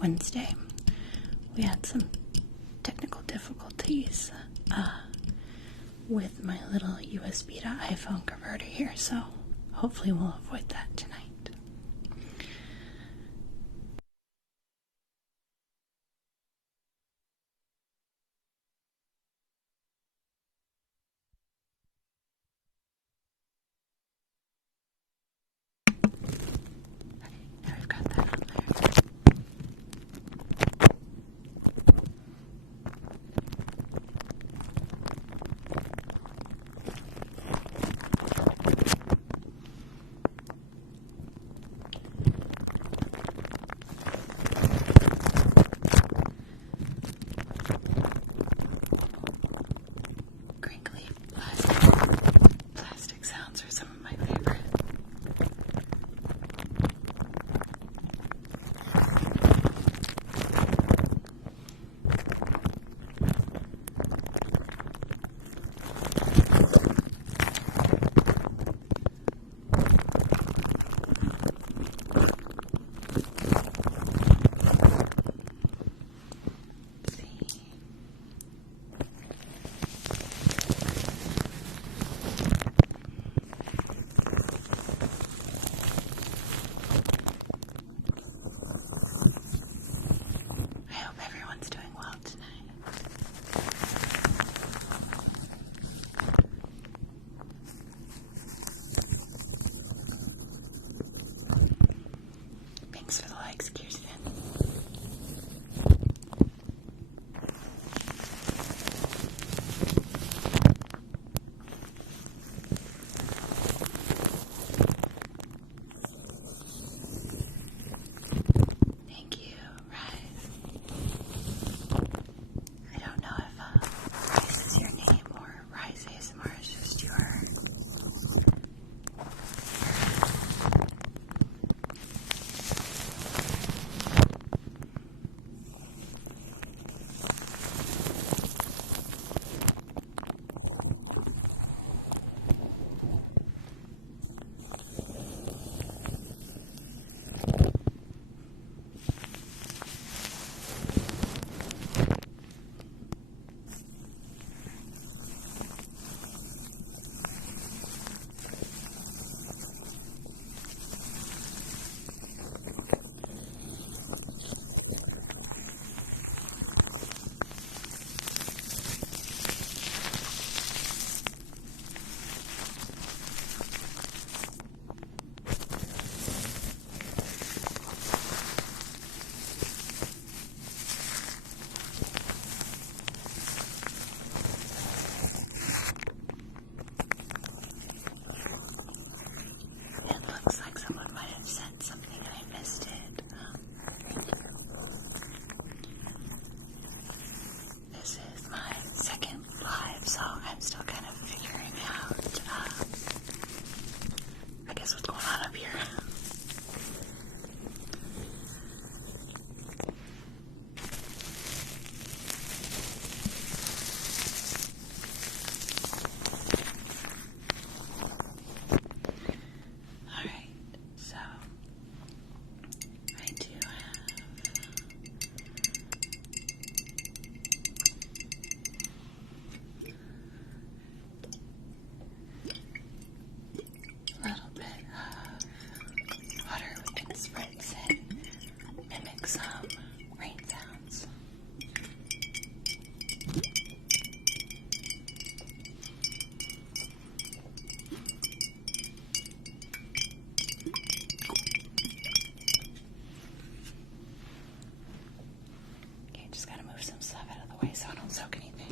Wednesday. We had some technical difficulties with my little USB to iPhone converter here, so hopefully we'll avoid that tonight. Now we've got that on there. Crinkly plastic sounds are some of my favorite. I hope everyone's doing well tonight. Thanks for the likes, Kirsten. Thank you, Rise. I don't know if Rise is your name or Rise ASMR is just your It looks like someone might have said something and I missed it. This is my second live, so I'm still kind of figuring out, I guess what's going on up here. Alright, so I do have a little bit of water we can spritz and mimic some rain sounds. Okay, just gotta move some stuff out of the way so I don't soak anything.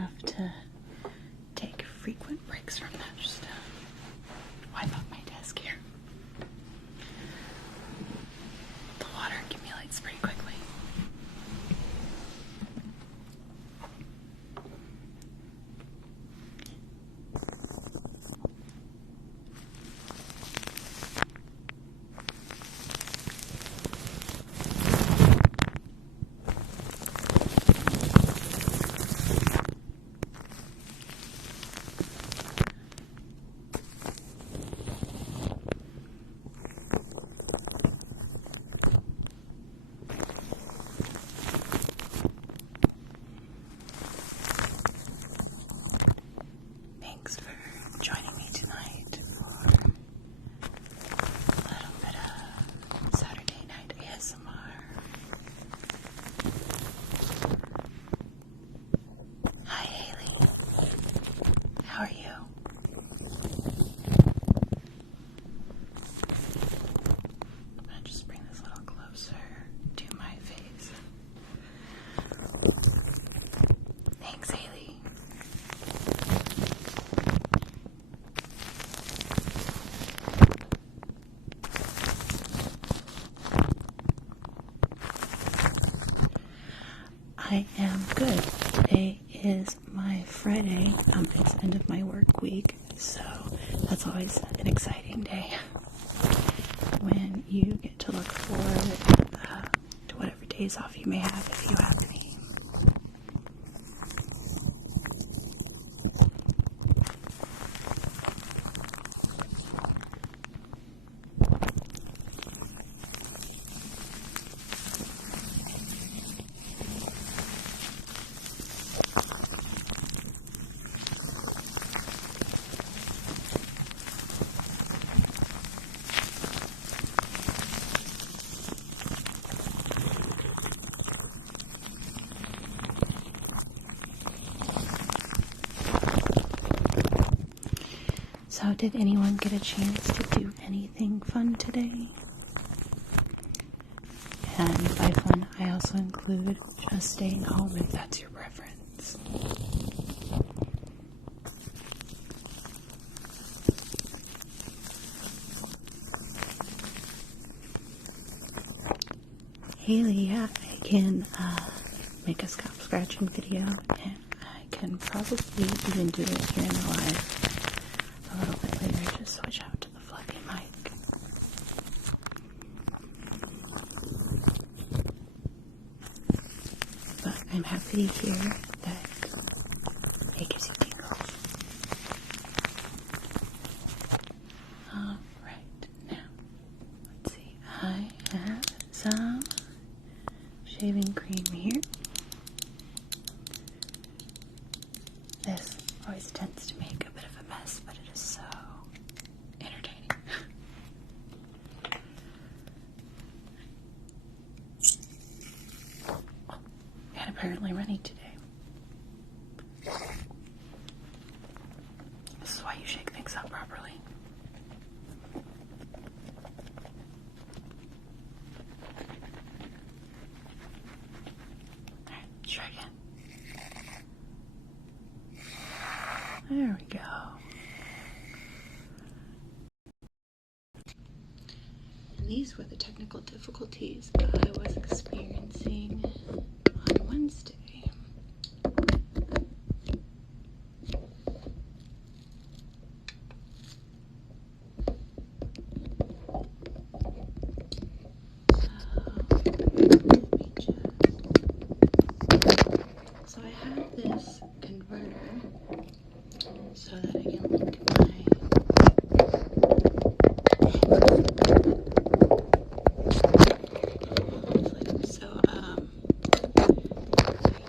have to take frequent breaks from that. Just wipe off my desk here. The water accumulates pretty quickly. Thanks for joining me tonight for a little bit of Saturday night ASMR. Hi Haley, how are you? I'm gonna just bring this a little closer to my face. Thanks Haley. I am good. Today is my Friday. It's the end of my work week, so that's always an exciting day when you get to look forward to whatever days off you may have, if you have any. So did anyone get a chance to do anything fun today? And by fun, I also include just staying home if that's your preference. Haley, yeah, I can make a scalp scratching video, and I can probably even do it here in the live a little bit later. Just switch out to the fluffy mic. But I'm happy to hear that it gives you tingles. Alright, now, let's see. I have some shaving cream here. This always tends to make a bit of a mess, but it is so entertaining. And apparently runny today. This is why you shake things up properly. Alright, try again. There we go. And these were the technical difficulties I was experiencing on Wednesday. So I have this converter so that I can link my so I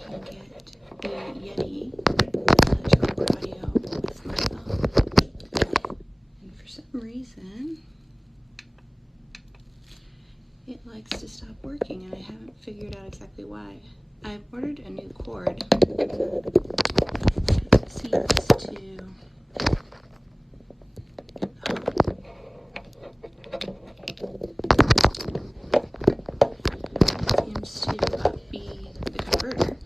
can get the Yeti to record audio with my phone. And for some reason it likes to stop working, and I haven't figured out exactly why. I've ordered a new cord. It seems to be the converter.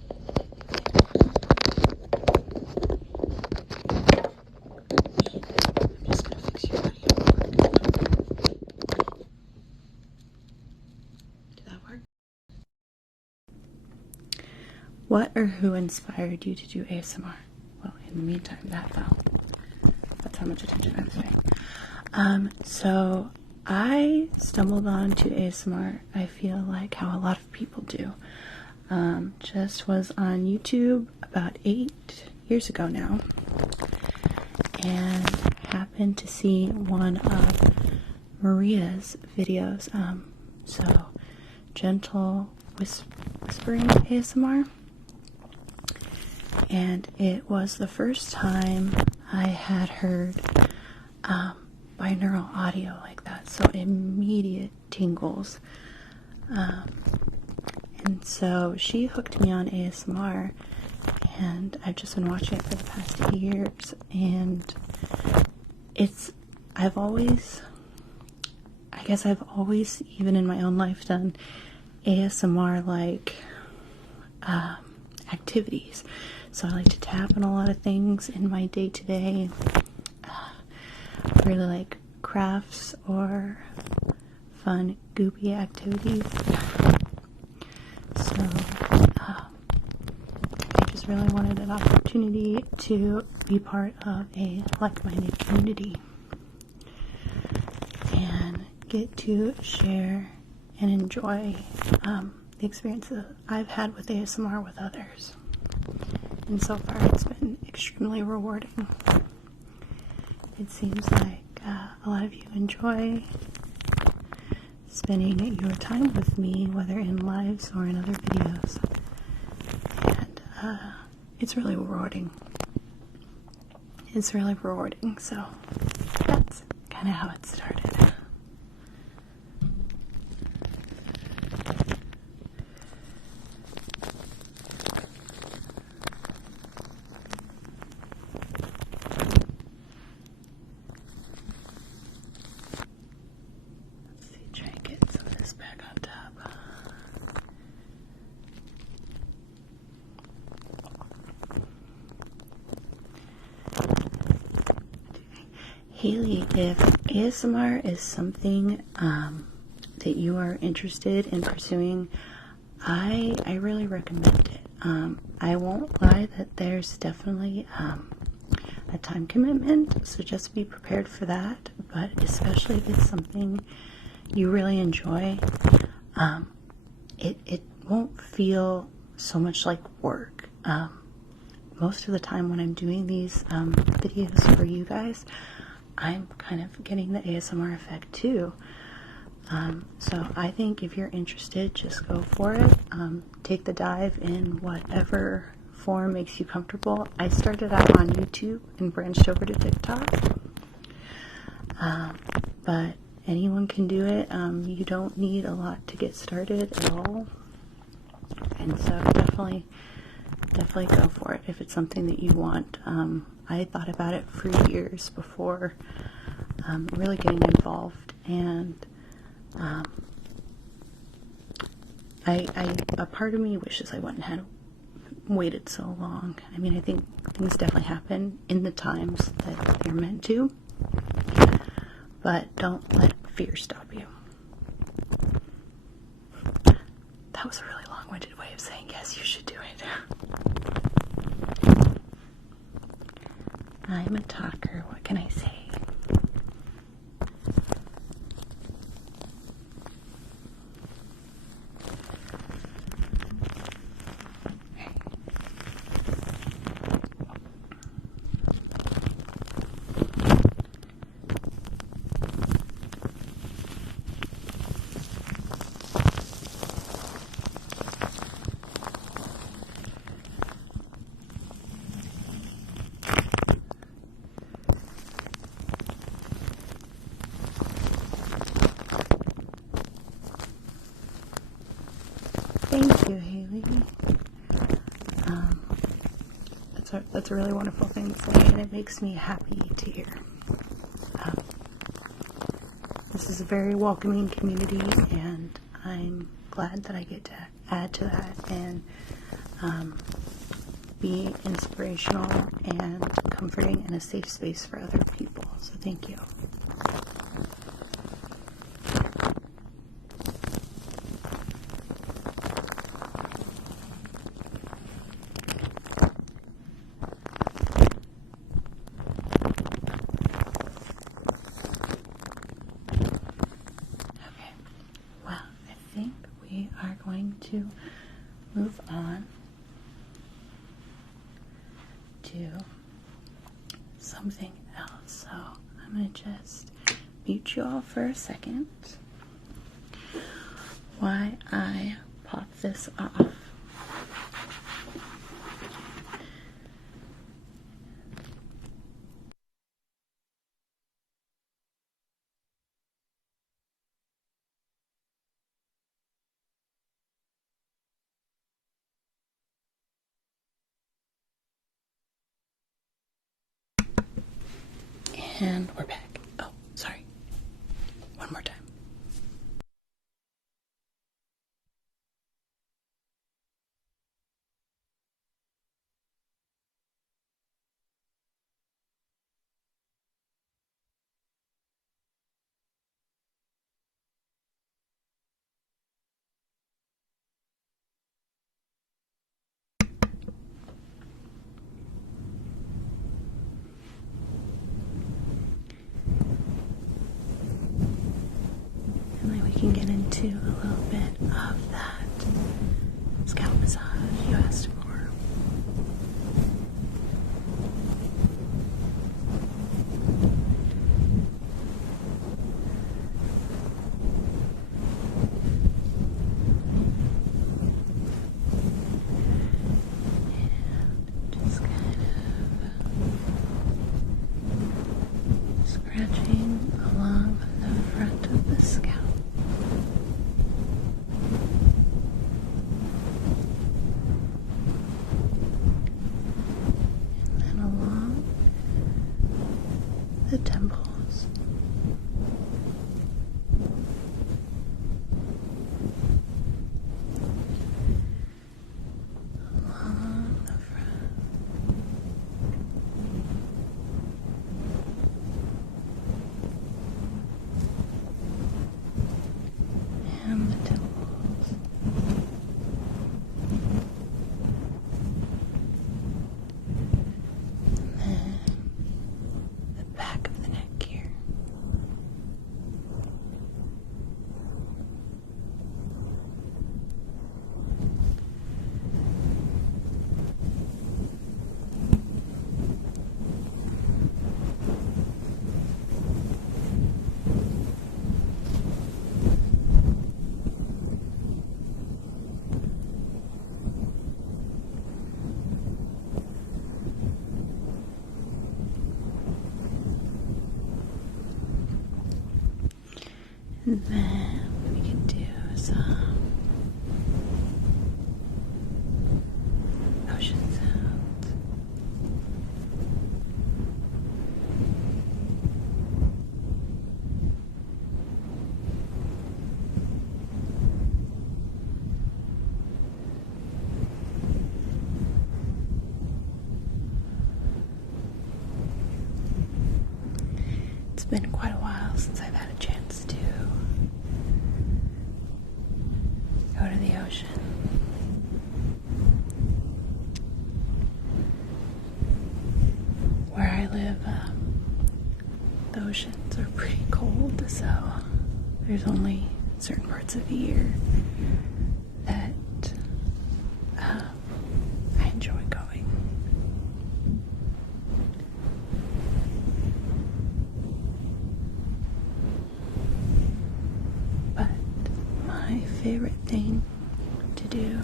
What or who inspired you to do ASMR? Well, in the meantime, that's how much attention I was paying. So I stumbled onto ASMR, I feel like how a lot of people do. Just was on YouTube about 8 years ago now, and happened to see one of Maria's videos. So gentle whispering ASMR, and it was the first time I had heard binaural audio like that, so immediate tingles. And so she hooked me on ASMR, and I've just been watching it for the past years, and I've always, even in my own life, done ASMR like activities. So I like to tap on a lot of things in my day-to-day. I really like crafts or fun, goopy activities. So I just really wanted an opportunity to be part of a like-minded community and get to share and enjoy the experiences I've had with ASMR with others. And so far it's been extremely rewarding. It seems like a lot of you enjoy spending your time with me, whether in lives or in other videos. And it's really rewarding. So that's kind of how it started. Haley, if ASMR is something that you are interested in pursuing, I really recommend it. I won't lie that there's definitely a time commitment, so just be prepared for that. But especially if it's something you really enjoy, it won't feel so much like work. Most of the time when I'm doing these videos for you guys, I'm kind of getting the ASMR effect too. So I think if you're interested, just go for it. Take the dive in whatever form makes you comfortable. I started out on YouTube and branched over to TikTok. But anyone can do it. You don't need a lot to get started at all. And so definitely go for it if it's something that you want. I thought about it for years before really getting involved, and a part of me wishes I wouldn't have waited so long. I mean, I think things definitely happen in the times that they're meant to, but don't let fear stop you. That was a really long-winded way of saying yes, you should do it. I'm a talker, what can I say? Thank you, Haley. That's a really wonderful thing to say, and it makes me happy to hear. This is a very welcoming community, and I'm glad that I get to add to that and be inspirational and comforting and a safe space for other people. So thank you. do something else. So I'm going to just mute you all for a second while I pop this off. And we're back. Oh, sorry. One more time. And then we can get into a little bit of that scalp massage you asked for. Just kind of scratching along the front of the scalp. And then along the temples. Along the front. And the temples. And then the back of the neck here. And then we can do some ocean sounds. It's been quite a while since I've had a chance to go to the ocean. Where I live, the oceans are pretty cold, so there's only certain parts of the year that I enjoy going. But my favorite thing to do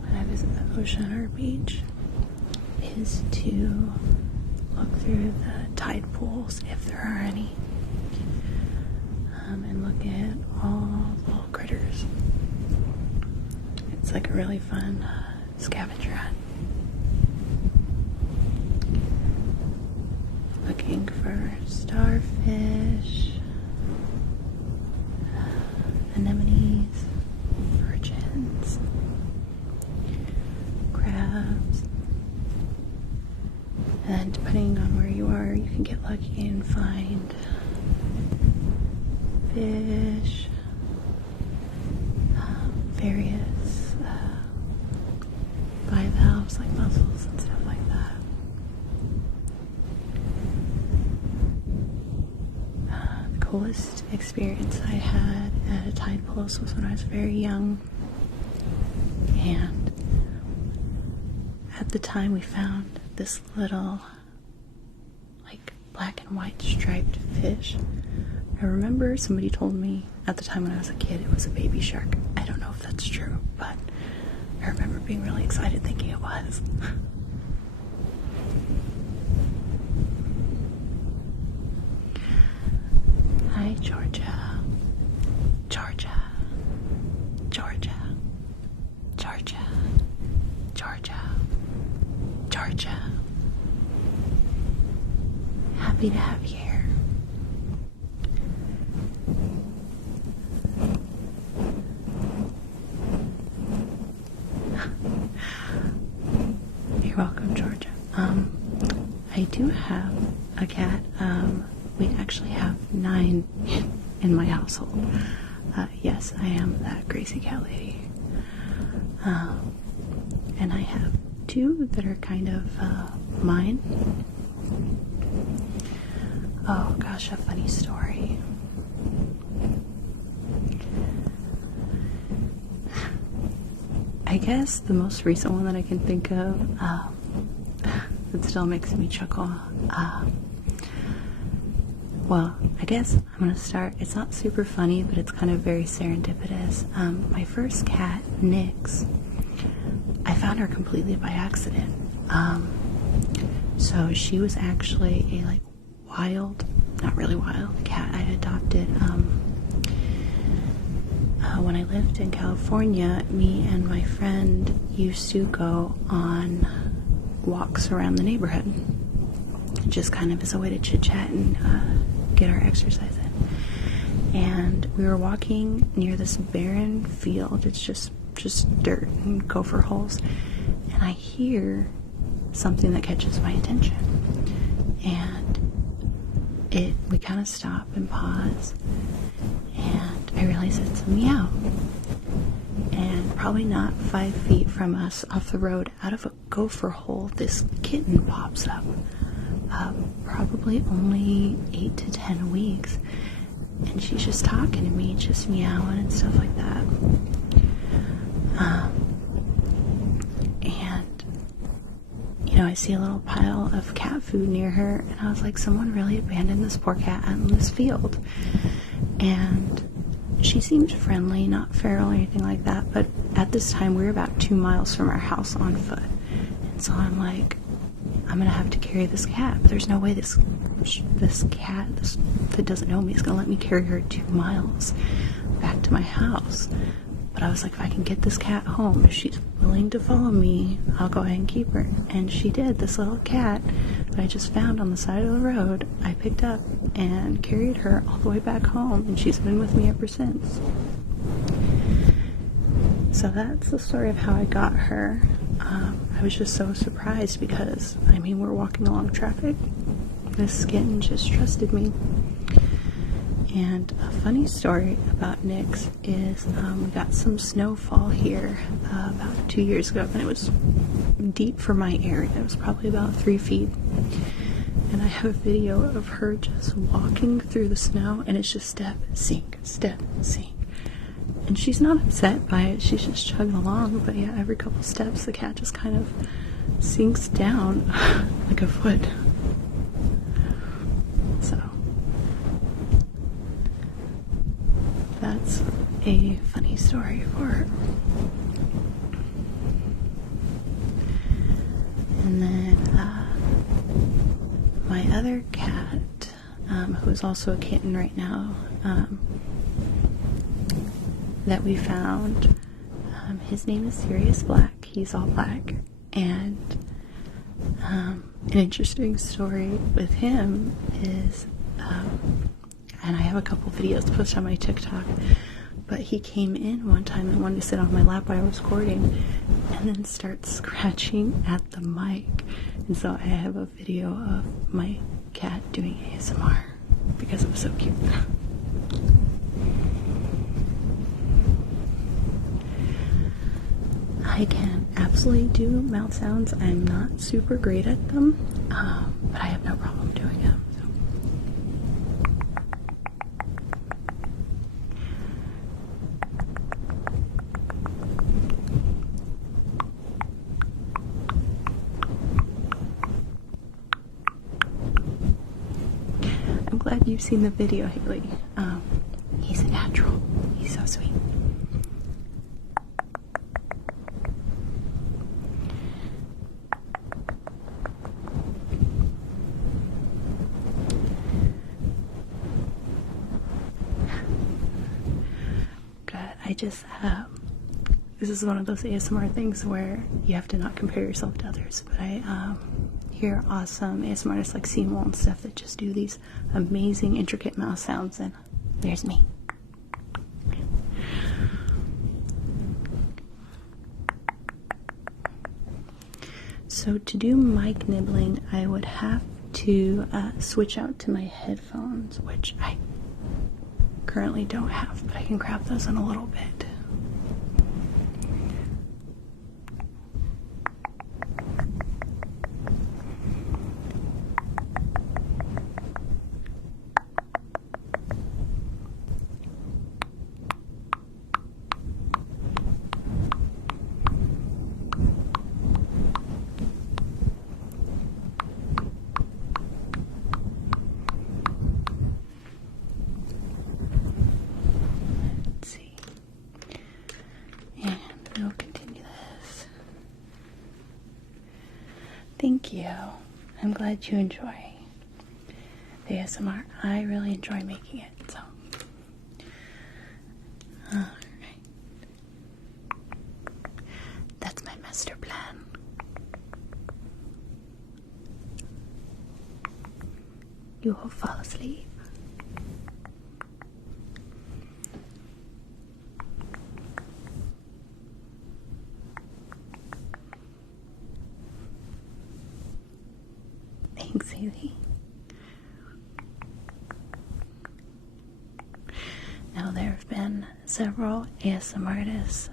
when I visit the ocean or beach is to look through the tide pools, if there are any, and look at all the little critters. It's like a really fun scavenger hunt. Looking for starfish, anemones, urchins, crabs, and depending on where you are, you can get lucky and find fish, various bivalves like mussels and stuff like that. The coolest experience I had at a tide pools was when I was very young, and at at the time we found this little, like, black and white striped fish. I remember somebody told me at the time when I was a kid it was a baby shark. I don't know if that's true, but I remember being really excited thinking it was. Hi, Georgia. Georgia. Georgia. Georgia. Georgia. Georgia. Happy to have you here. You're welcome, Georgia. I do have a cat. We actually have 9 in my household. Yes, I am that crazy cat lady. And I have 2 that are kind of mine. Oh gosh, a funny story. I guess the most recent one that I can think of that still makes me chuckle. Well, I guess I'm going to start. It's not super funny, but it's kind of very serendipitous. My first cat, Nyx, I found her completely by accident. So she was actually a like wild, not really wild, cat I adopted. When I lived in California, me and my friend used to go on walks around the neighborhood, just kind of as a way to chit-chat and get our exercise in. And we were walking near this barren field. It's just dirt and gopher holes. And I hear something that catches my attention. And we kind of stop and pause. And I realize it's a meow. And probably not 5 feet from us off the road, out of a gopher hole, this kitten pops up. Probably only 8 to 10 weeks. And she's just talking to me, just meowing and stuff like that. And, you know, I see a little pile of cat food near her, and I was like, someone really abandoned this poor cat out in this field. And she seemed friendly, not feral or anything like that, but at this time we were about 2 miles from our house on foot. And so I'm like, I'm gonna have to carry this cat, but there's no way this cat that doesn't know me is gonna let me carry her 2 miles back to my house. But I was like, if I can get this cat home, if she's willing to follow me, I'll go ahead and keep her. And she did. This little cat that I just found on the side of the road, I picked up and carried her all the way back home, and she's been with me ever since. So that's the story of how I got her. I was just so surprised because, I mean, we're walking along traffic. This kitten just trusted me. And a funny story about Nyx is we got some snowfall here about 2 years ago, and it was deep for my area. It was probably about 3 feet. And I have a video of her just walking through the snow, and it's just step, sink, step, sink. And she's not upset by it. She's just chugging along. But yeah, every couple steps, the cat just kind of sinks down like a foot. So that's a funny story for her. And then my other cat, who is also a kitten right now, that we found, his name is Sirius Black. He's all black. And an interesting story with him is, and I have a couple videos posted on my TikTok, but he came in one time and wanted to sit on my lap while I was recording and then start scratching at the mic. And so I have a video of my cat doing ASMR because it was so cute. I can absolutely do mouth sounds. I'm not super great at them, but I have no problem doing them. So. glad you've seen the video, Haley. He's a natural. He's so sweet. I just this is one of those ASMR things where you have to not compare yourself to others, but I hear awesome ASMR artists like Seymour and stuff that just do these amazing intricate mouth sounds, and there's me. So to do mic nibbling, I would have to switch out to my headphones, which I currently don't have, but I can grab those in a little bit. Thank you. I'm glad you enjoy the ASMR. I really enjoy making it, so. Alright. That's my master plan. You will fall asleep. Thanks, Haley. Now, there have been several ASMR artists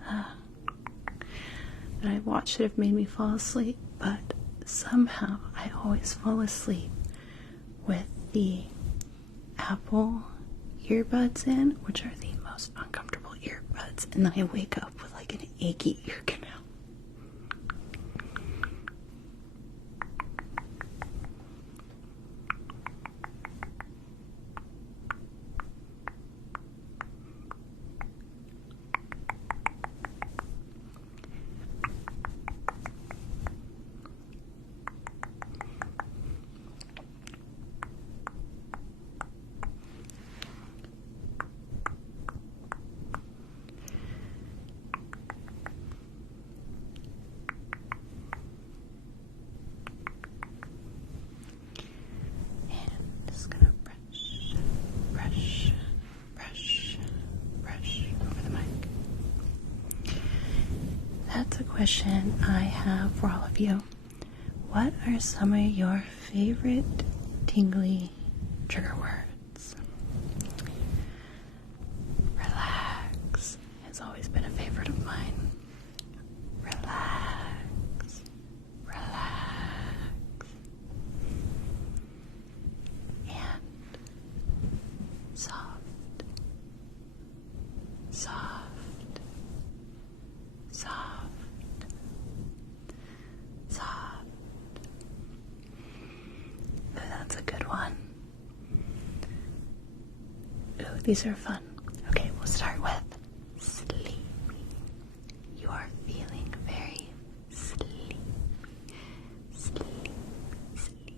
that I've watched that have made me fall asleep, but somehow I always fall asleep with the Apple earbuds in, which are the most uncomfortable earbuds, and then I wake up with like an achy ear canal. That's a question I have for all of you. What are some of your favorite tingly trigger words? Relax has always been a favorite of mine. Relax. Relax. And soft. Soft. Soft. Soft. Ooh, that's a good one. Ooh, these are fun. Okay, we'll start with sleepy. You are feeling very sleepy. Sleepy, sleepy,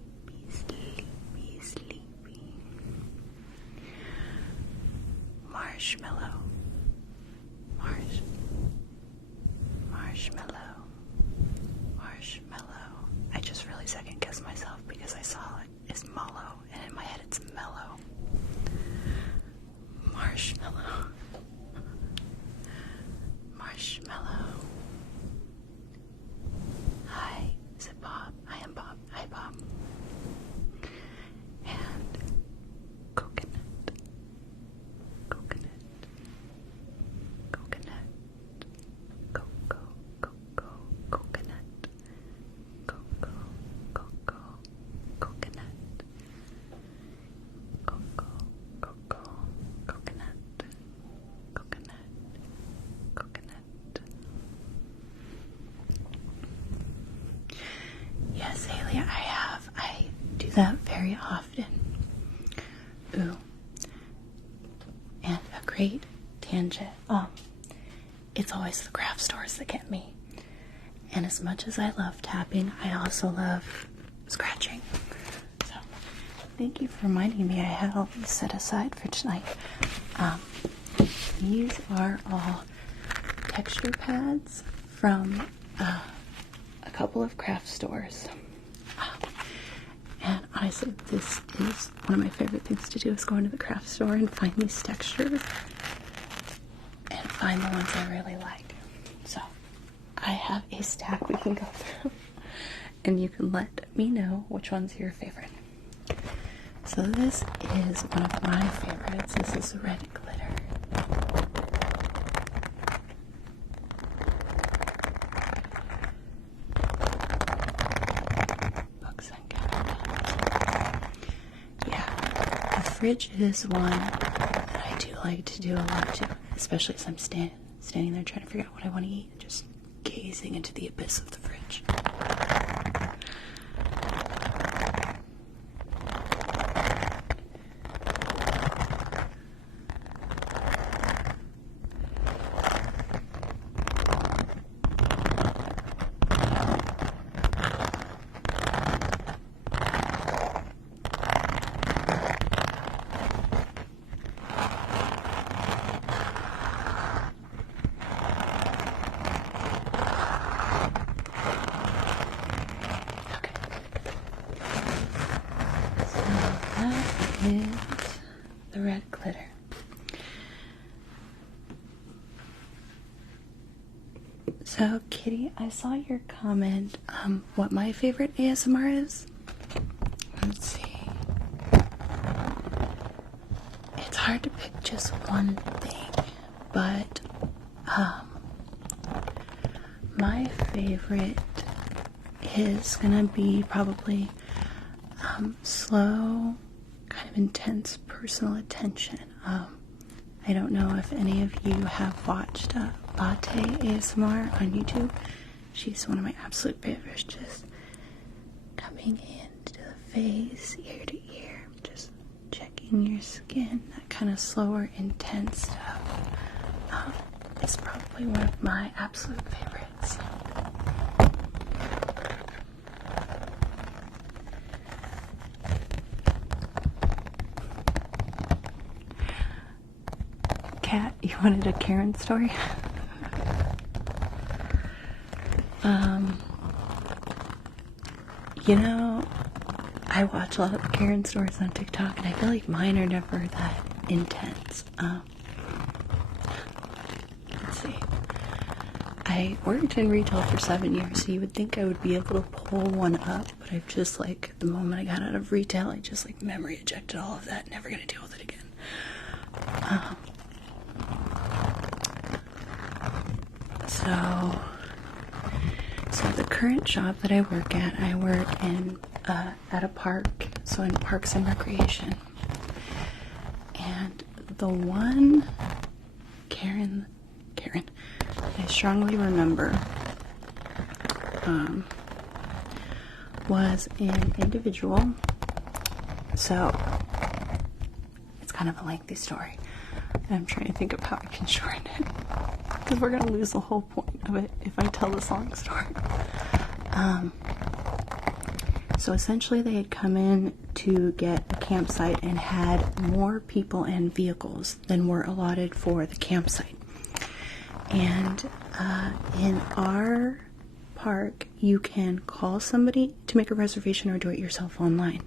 sleepy, sleepy. Marshmallow. Marshmallow. Marshmallow. I just really second guessed myself because I saw it is mallow, and in my head it's mellow. Marshmallow. Marshmallow. Hi, is it Bob? I am Bob. Hi, Bob. And coconut. Coconut. Coconut. Coconut. Coconut, coconut, coconut, coconut. Yes, Haley, I do that very often. Ooh, great tangent. It's always the craft stores that get me. And as much as I love tapping, I also love scratching. So, thank you for reminding me I had all these set aside for tonight. These are all texture pads from a couple of craft stores. And honestly, this is one of my favorite things to do, is go into the craft store and find these textures and find the ones I really like. So I have a stack we can go through, and you can let me know which one's your favorite. So this is one of my favorites. This is red glitter. Books and chemicals. Yeah, the fridge is one that I do like to do a lot too, especially as I'm standing there trying to figure out what I want to eat and just gazing into the abyss of the fridge. Is the red glitter. So, Kitty, I saw your comment. What my favorite ASMR is? Let's see. It's hard to pick just one thing, but my favorite is gonna be probably slow, kind of intense personal attention. I don't know if any of you have watched Latte ASMR on YouTube. She's one of my absolute favorites. Just coming into the face, ear to ear, just checking your skin. That kind of slower, intense stuff is probably one of my absolute favorites. Kat, you wanted a Karen story? You know, I watch a lot of Karen stories on TikTok, and I feel like mine are never that intense. Let's see. I worked in retail for 7 years, so you would think I would be able to pull one up, but I've just, like, the moment I got out of retail, I just, like, memory ejected all of that. Never gonna deal with it again. So the current job that I work at, I work in at a park, so in Parks and Recreation. And the one Karen, I strongly remember, was an individual. So it's kind of a lengthy story. I'm trying to think of how I can shorten it, because we're going to lose the whole point of it if I tell this long story. So essentially they had come in to get a campsite and had more people and vehicles than were allotted for the campsite. And in our park, you can call somebody to make a reservation or do it yourself online.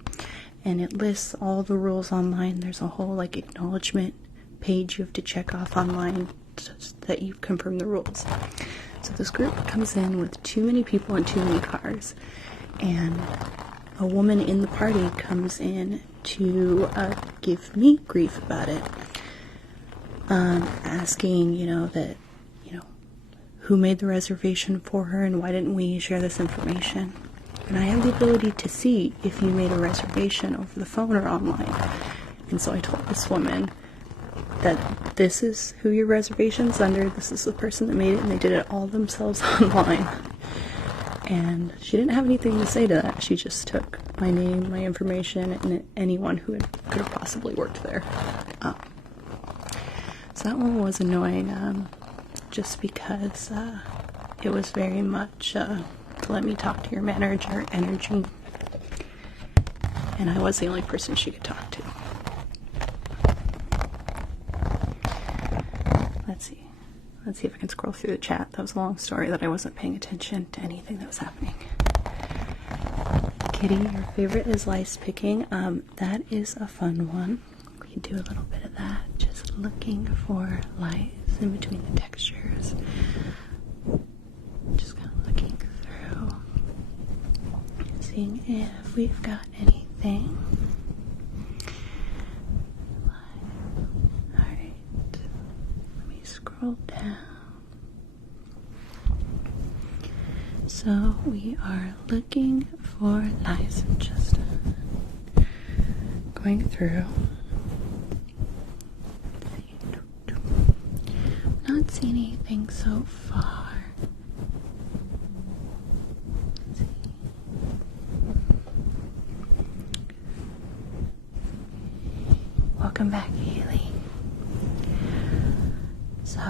And it lists all the rules online. There's a whole, like, acknowledgement page you have to check off online so that you confirm the rules. So this group comes in with too many people and too many cars, and a woman in the party comes in to give me grief about it, asking, who made the reservation for her and why didn't we share this information. And I have the ability to see if you made a reservation over the phone or online. And so I told this woman that this is who your reservation's under, this is the person that made it, and they did it all themselves online. And she didn't have anything to say to that. She just took my name, my information, and anyone who could have possibly worked there. So that one was annoying, just because it was very much let me talk to your manager energy, and I was the only person she could talk to. Let's see if I can scroll through the chat. That was a long story that I wasn't paying attention to anything that was happening. Kitty, your favorite is lice picking. That is a fun one. We can do a little bit of that, just looking for lice in between the textures. Just kind of looking through, seeing if we've got anything. Alright, let me scroll down. So we are looking for lice, just going through. Not seeing anything so far. Let's see. Welcome back, Haley. So,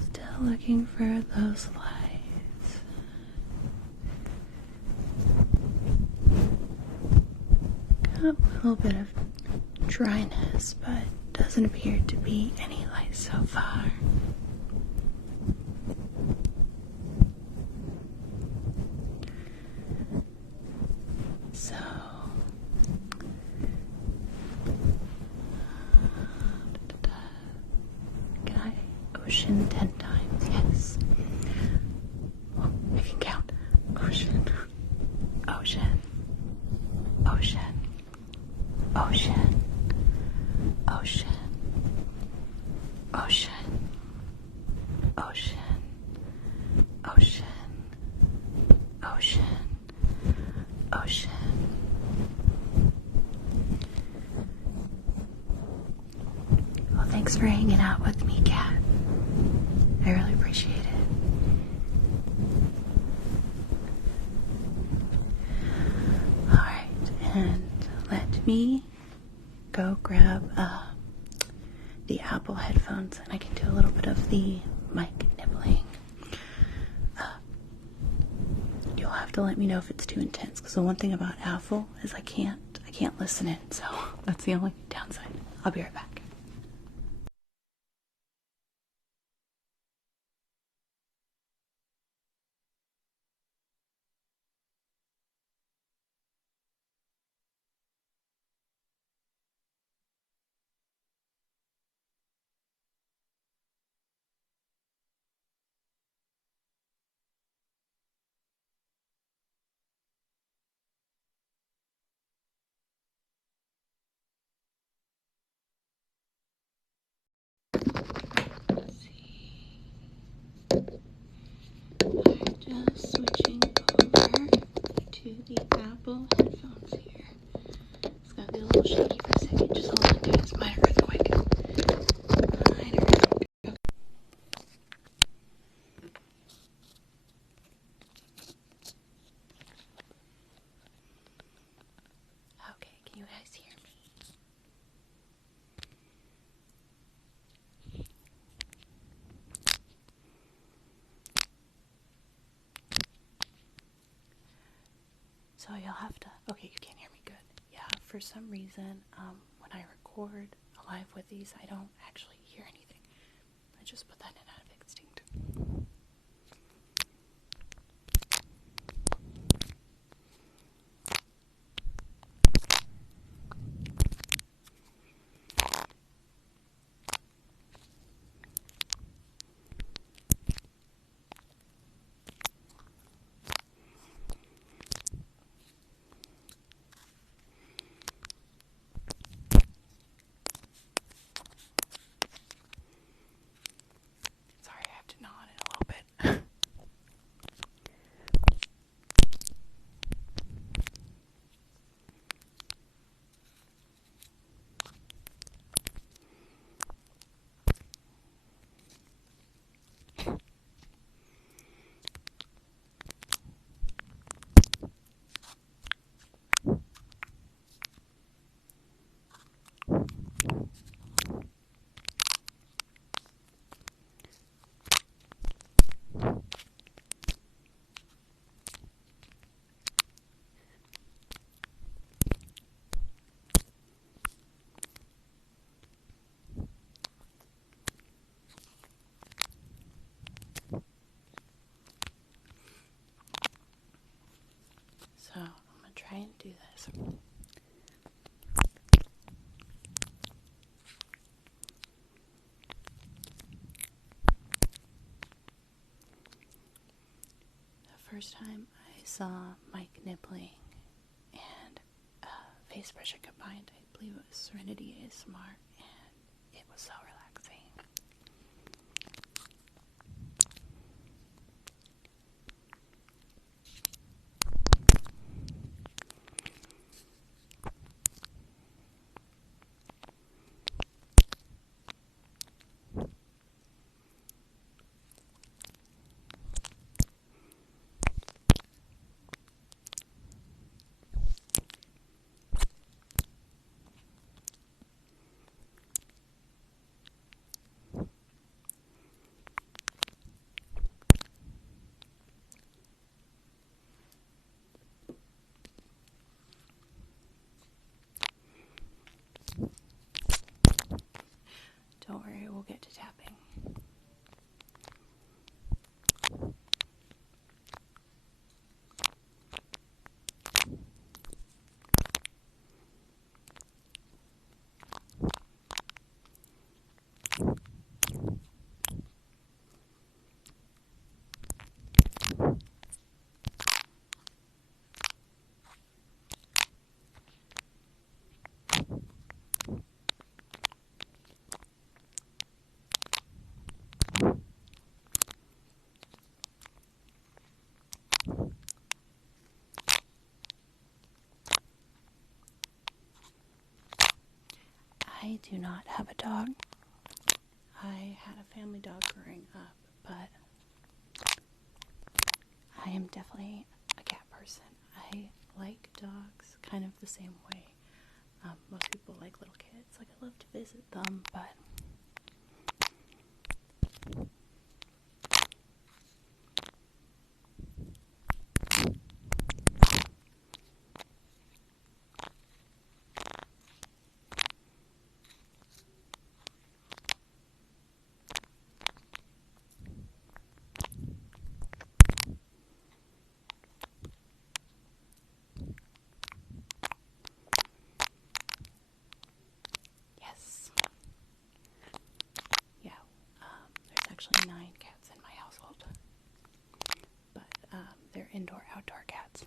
still looking for those lights. Got a little bit of dryness, but doesn't appear to be any light so far. So, can I ocean 10 times? Yes. Oh, I can count. Ocean, ocean, ocean, ocean, ocean, ocean, ocean, ocean, ocean, ocean. Well, thanks for hanging out with me, Kat. I really appreciate it. Alright, and let me go grab the Apple headphones, and I can do a little bit of the mic nibbling. You'll have to let me know if it's too intense, because the one thing about Apple is I can't listen in, so that's the only downside. I'll be right back. Just switching over to the Apple headphones here. It's gonna be a little shaky for a second. Just hold on, guys. Minor earthquake. Minor earthquake. Okay, can you guys hear me? So you'll have to, okay, you can hear me good. Yeah, for some reason, when I record live with these, I don't actually hear anything. I just put that in out of instinct. dogs. The first time I saw Mike nibbling and face brushing combined, I believe it was Serenity ASMR, and it was so relaxing. Don't worry, we'll get to tapping. I do not have a dog. I had a family dog growing up, but I am definitely a cat person. I like dogs kind of the same way. Most people like little kids. Like, I love to visit them, but yes. Yeah, there's actually 9 cats in my household, but they're indoor-outdoor cats.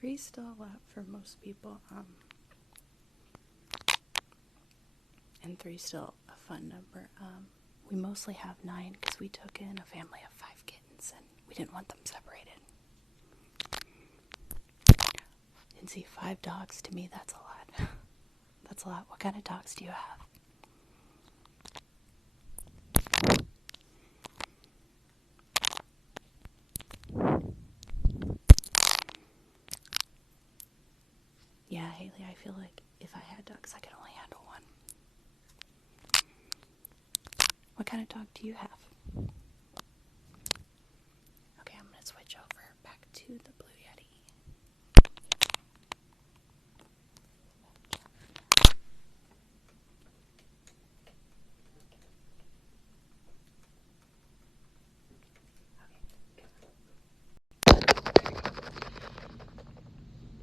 Three's still a lot for most people, and 3's still a fun number. We mostly have 9 because we took in a family of 5 kittens, and we didn't want them separated. And see, 5 dogs, to me, that's a lot. That's a lot. What kind of dogs do you have? Yeah, Haley, I feel like if I had dogs, I could only handle one. What kind of dog do you have? Okay, I'm gonna switch over back to the Blue Yeti.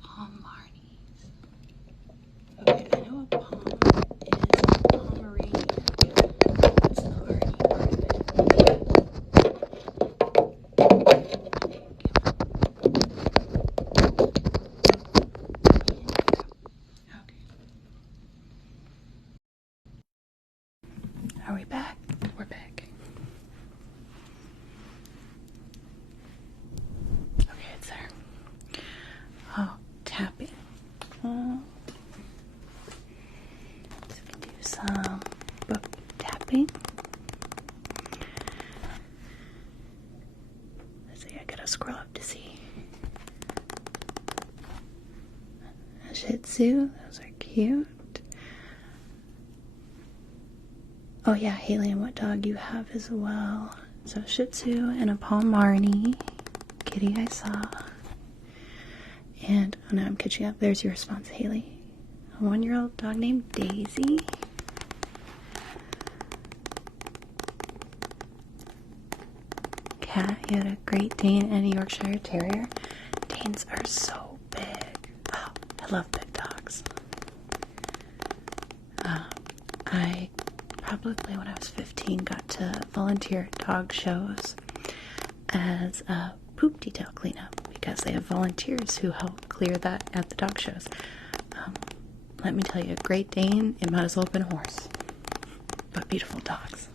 Palm Marnies. Okay, I know a Palm is a Pomeranian. What's the Marnie part of it? Okay. Are we back? We're back. Okay, it's there. Oh, tapping. So we can do some book tapping. Let's see, I gotta scroll up to see. A Shih Tzu, those are cute. Oh yeah, Haley, and what dog you have as well. So Shih Tzu and a Palmarni kitty I saw. And, oh no, I'm catching up. There's your response, Haley. A 1-year-old dog named Daisy. Cat, you had a Great Dane and a Yorkshire Terrier. Danes are so big. Oh, I love big dogs. I probably, when I was 15, got to volunteer at dog shows as a poop detail cleanup because they have volunteers who help clear that at the dog shows. Let me tell you, a Great Dane, it might as well have been a horse. But beautiful dogs.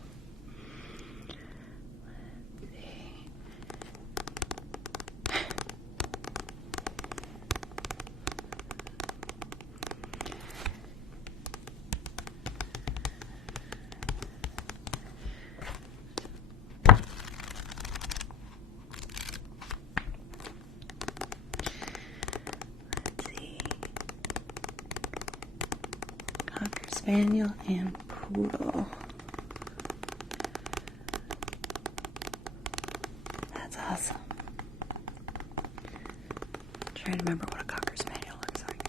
Cocker Spaniel and Poodle. That's awesome. I'm trying to remember what a Cocker Spaniel looks like.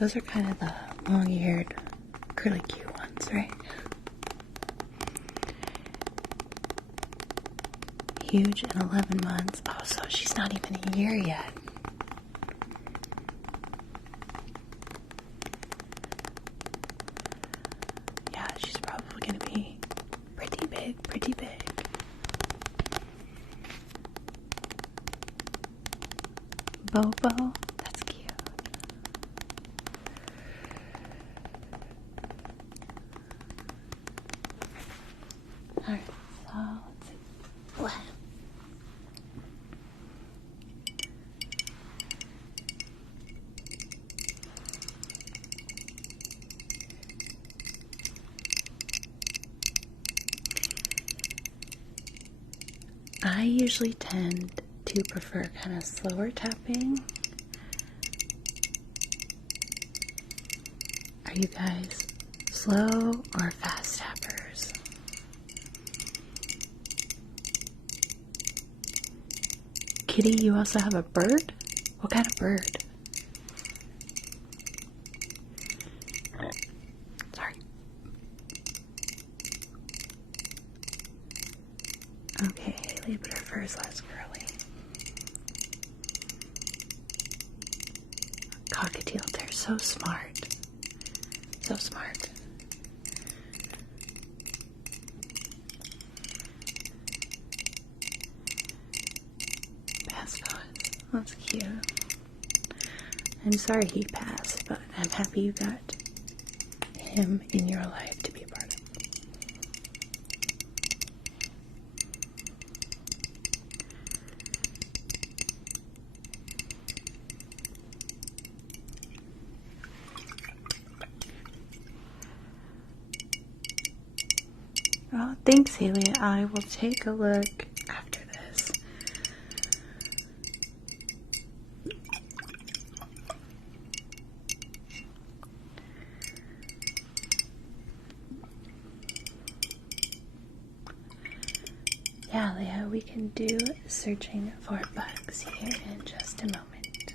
Those are kind of the long-eared, curly Q ones, right? Huge in 11 months. Oh, so she's not even a year yet. Yeah, she's probably going to be pretty big, pretty big. Bobo, that's cute. Alright, so let's see. What? I usually tend to prefer kind of slower tapping. Are you guys slow or fast tappers? Kitty, you also have a bird? What kind of bird? Sorry. Okay, Haley, but her fur is less curly. Cockatiel, they're so smart. So smart. Bascos, that's cute. I'm sorry he passed, but I'm happy you got him in your life to be part of. Oh, thanks, Haley. I will take a look after this. Yeah, Leah, we can do searching for bugs here in just a moment.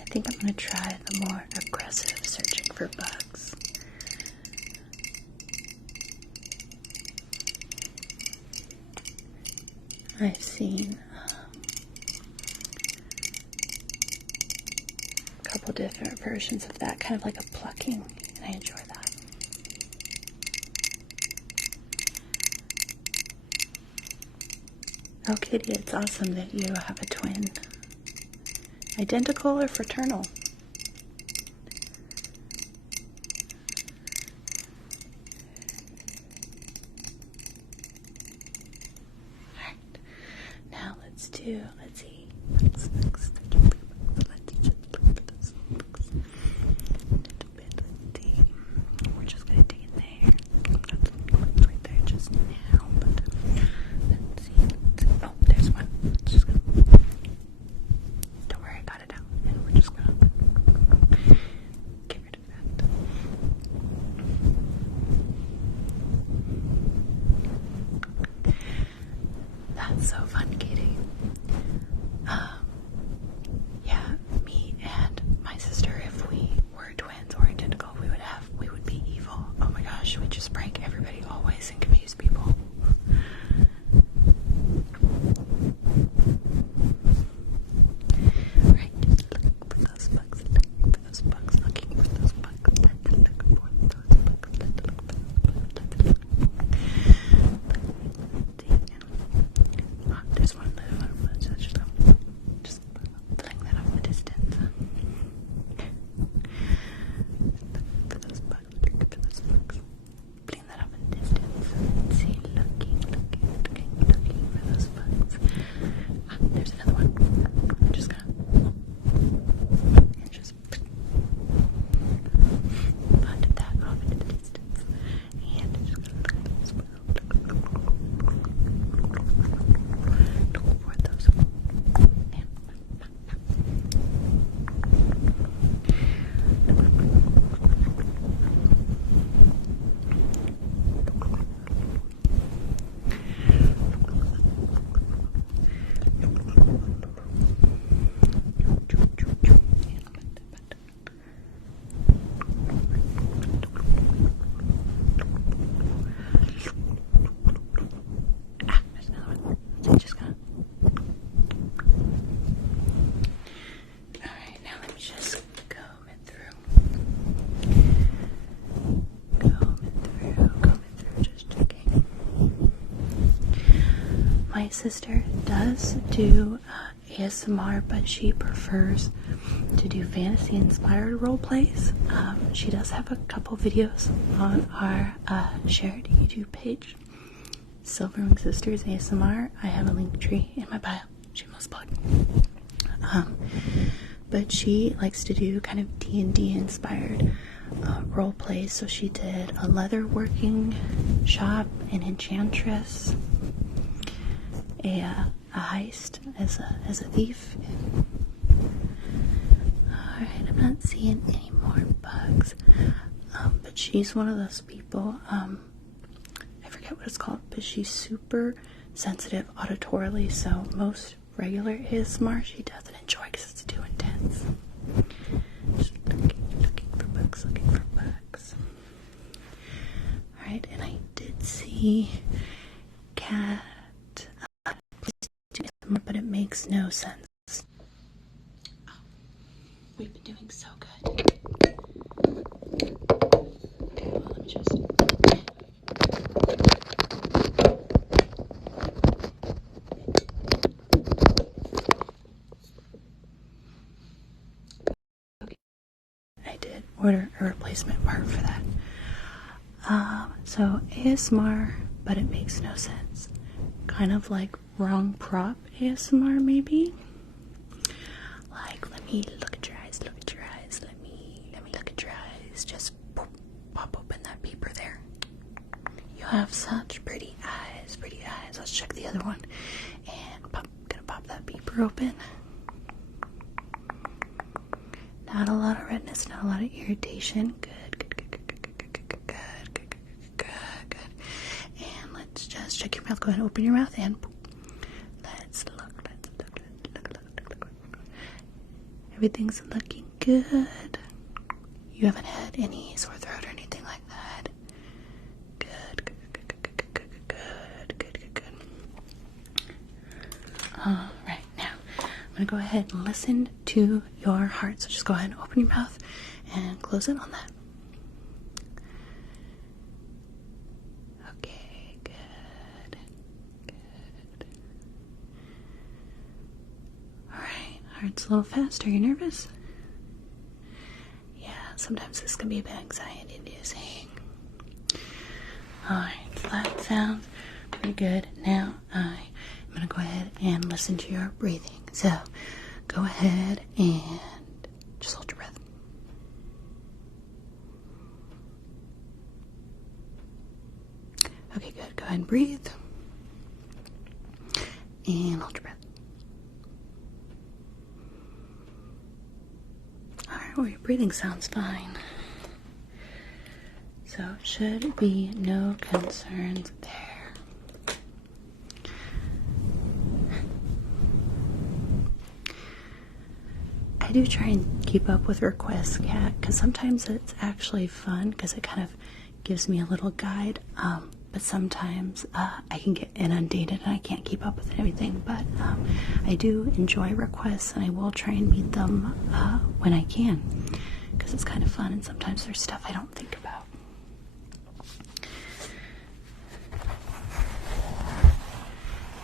I think I'm going to try the more aggressive searching for bugs. I've seen a couple different versions of that, kind of like a plucking, and I enjoy that. Oh, Kitty, it's awesome that you have a twin. Identical or fraternal? Alright, now let's see. Let's just look at this. We're just gonna dig in there. That's right there just now, but let's see. Oh, there's one. Let's just go. Don't worry, I got it out. My sister does do ASMR, but she prefers to do fantasy-inspired role plays. She does have a couple videos on our shared YouTube page, Silverwing Sisters ASMR. I have a link tree in my bio. Shameless plug. But she likes to do kind of D&D inspired role plays. So she did a leatherworking shop, an enchantress, a heist as a thief. Alright, I'm not seeing any more bugs. But she's one of those people, I forget what it's called, but she's super sensitive auditorily, so most regular ASMR she doesn't enjoy because it's too intense. Just looking for bugs. Alright, and I did see cat, but it makes no sense. Oh, we've been doing so good. Okay, well, let me just... I did order a replacement part for that. So ASMR, but it makes no sense. Kind of like wrong prop ASMR, maybe. Like, let me look at your eyes, look at your eyes, let me look at your eyes. Just pop open that peeper there. You have such pretty eyes, pretty eyes. Let's check the other one. And gonna pop that peeper open. Not a lot of redness, not a lot of irritation. Good. And let's just check your mouth. Go ahead and open your mouth and let's look. Everything's looking good. You haven't had any sore throat or anything like that. Good. All right, now I'm gonna go ahead and listen to your heart. So just go ahead and open your mouth and close it on that. Okay, good. All right, heart's a little fast. Are you nervous? Yeah, sometimes this can be a bit anxiety-inducing. All right, so that sounds pretty good. Now I'm gonna go ahead and listen to your breathing. So go ahead and just hold your breath. Okay, good. Go ahead and breathe. And hold your breath. Alright, well, your breathing sounds fine. So should be no concerns there. I do try and keep up with requests, Kat, because sometimes it's actually fun because it kind of gives me a little guide, but sometimes I can get inundated and I can't keep up with everything. But I do enjoy requests and I will try and meet them when I can because it's kind of fun, and sometimes there's stuff I don't think about.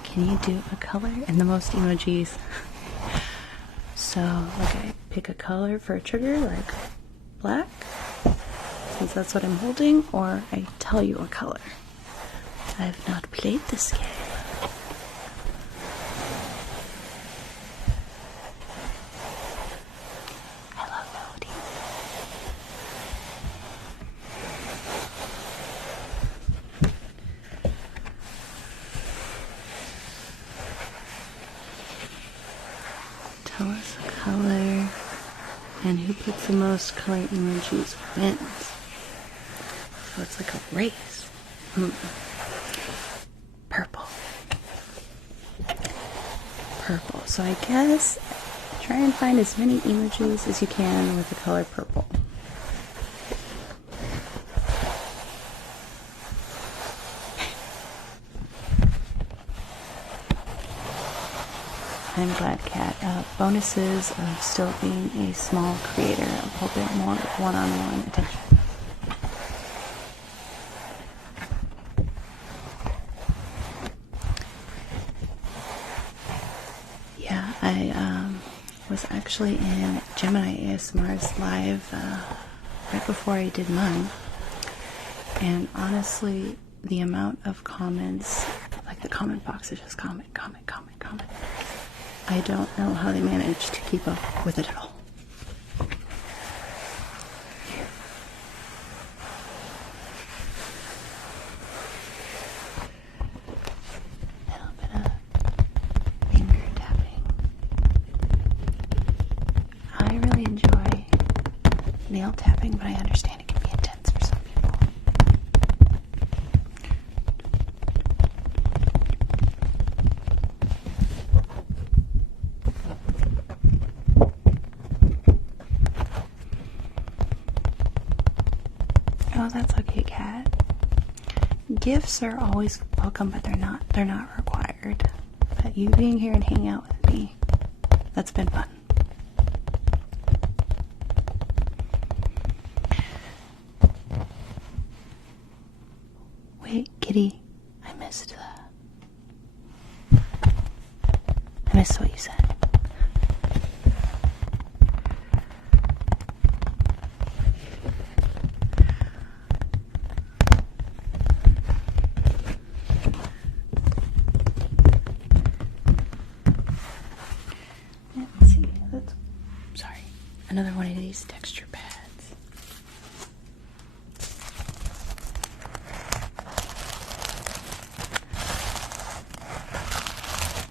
Can you do a color and the most emojis? So, like, I pick a color for a trigger, like black, since that's what I'm holding, or I tell you a color. I've not played this game. I love melodies. Tell us a color, and who puts the most color emojis wins. So it's like a race. Purple. So I guess try and find as many emojis as you can with the color purple. I'm glad, Kat. Bonuses of still being a small creator, a little bit more one-on-one attention. was actually in Gemini ASMR's live right before I did mine. And honestly, the amount of comments, like the comment box is just comment. I don't know how they managed to keep up with it at all. A little bit of finger tapping. I really enjoy nail tapping, but I understand it can be intense for some people. Oh, that's okay, cat. Gifts are always welcome, but they're not required. But you being here and hanging out with me, that's been fun. Wait, kitty, I missed what you said. Let's see, sorry, another one of these texture pads.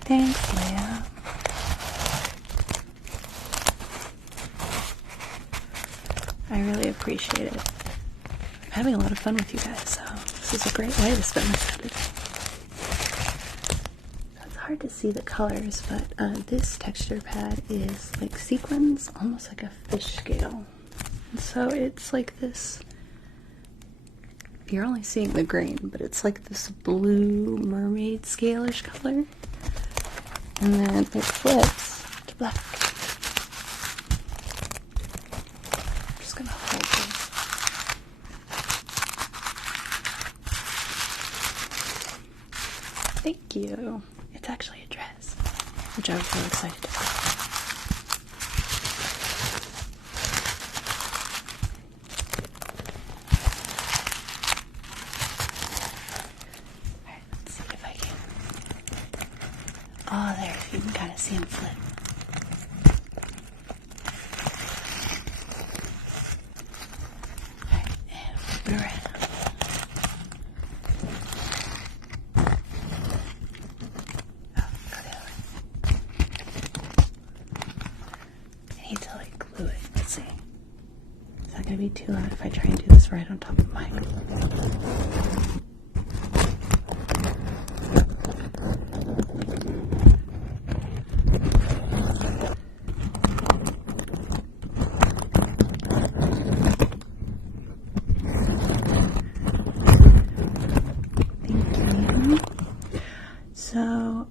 Thanks, Leah. I really appreciate it. I'm having a lot of fun with you guys, so this is a great way to spend my Saturday. It's hard to see the colors, but this texture pad is like sequins, almost like a fish scale. And so it's like this, you're only seeing the grain, but it's like this blue mermaid scale-ish color. And then it flips to black. I'm just gonna hold this. Thank you. It's actually a dress, which I was really excited about. Alright, let's see if I can. Oh, there, you can kind of see him flip. Alright, and flip it around. Oh, go the other way. I need to like glue it. Let's see. Is that going to be too loud if I try and do this right on top of the mic? So,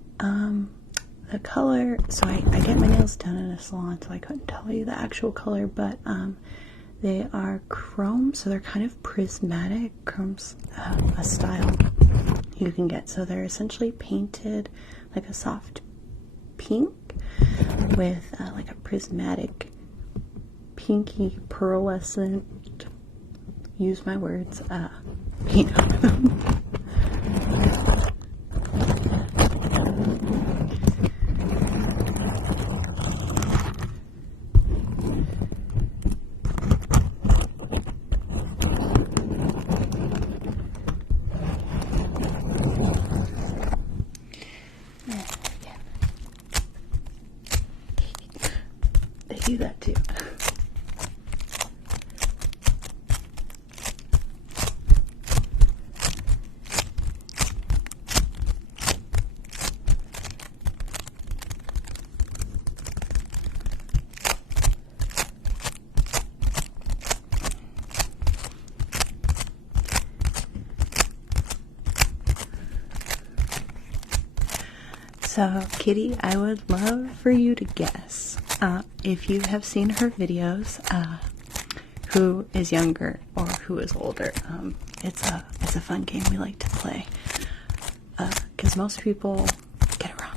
the color, so I get my nails done in a salon, so I couldn't tell you the actual color, but they are chrome, so they're kind of prismatic. Chrome's a style you can get, so they're essentially painted like a soft pink with like a prismatic pinky pearlescent, use my words, paint on them. Do that too. So, Kitty, I would love for you to guess, if you have seen her videos, who is younger or who is older. It's a fun game we like to play, because most people get it wrong.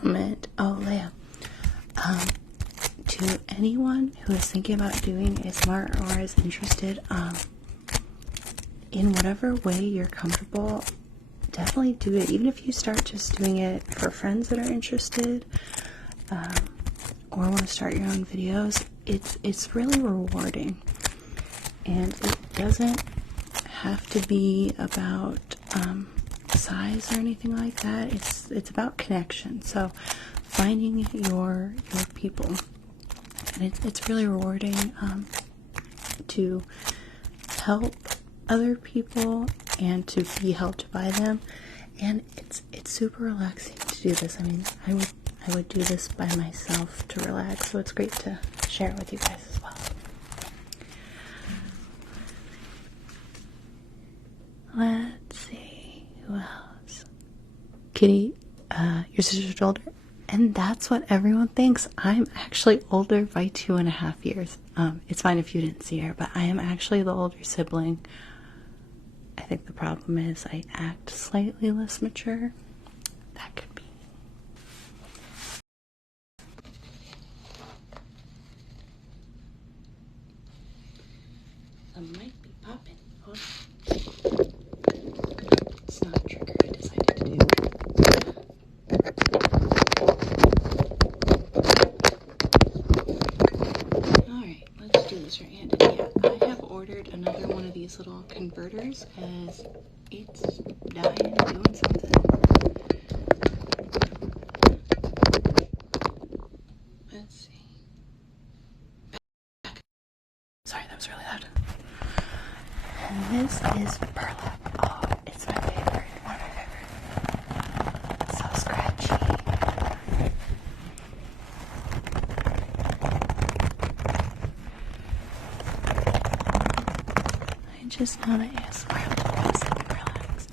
comment, oh, Leia, to anyone who is thinking about doing ASMR or is interested, in whatever way you're comfortable, definitely do it. Even if you start just doing it for friends that are interested, or want to start your own videos, it's really rewarding. And it doesn't have to be about size or anything like that. It's about connection. So finding your people, and it's really rewarding to help other people and to be helped by them. And it's super relaxing to do this. I mean, I would do this by myself to relax, so it's great to share it with you guys as well. Let's see, who else? Kitty, your sister's older, and that's what everyone thinks. I'm actually older by 2.5 years. It's fine if you didn't see her, but I am actually the older sibling. I think the problem is I act slightly less mature. That could be. Some might be popping. Oh. It's not a trigger I decided to do. Alright, let's do this right-handed. Yeah, I have ordered another one of these little converters because it's dying doing something. Let's see. Back. Sorry, that was really loud. And this is burlap. Oh, it's my favorite. One of my favorites. It's so scratchy. I just know that ASMR helps me relax.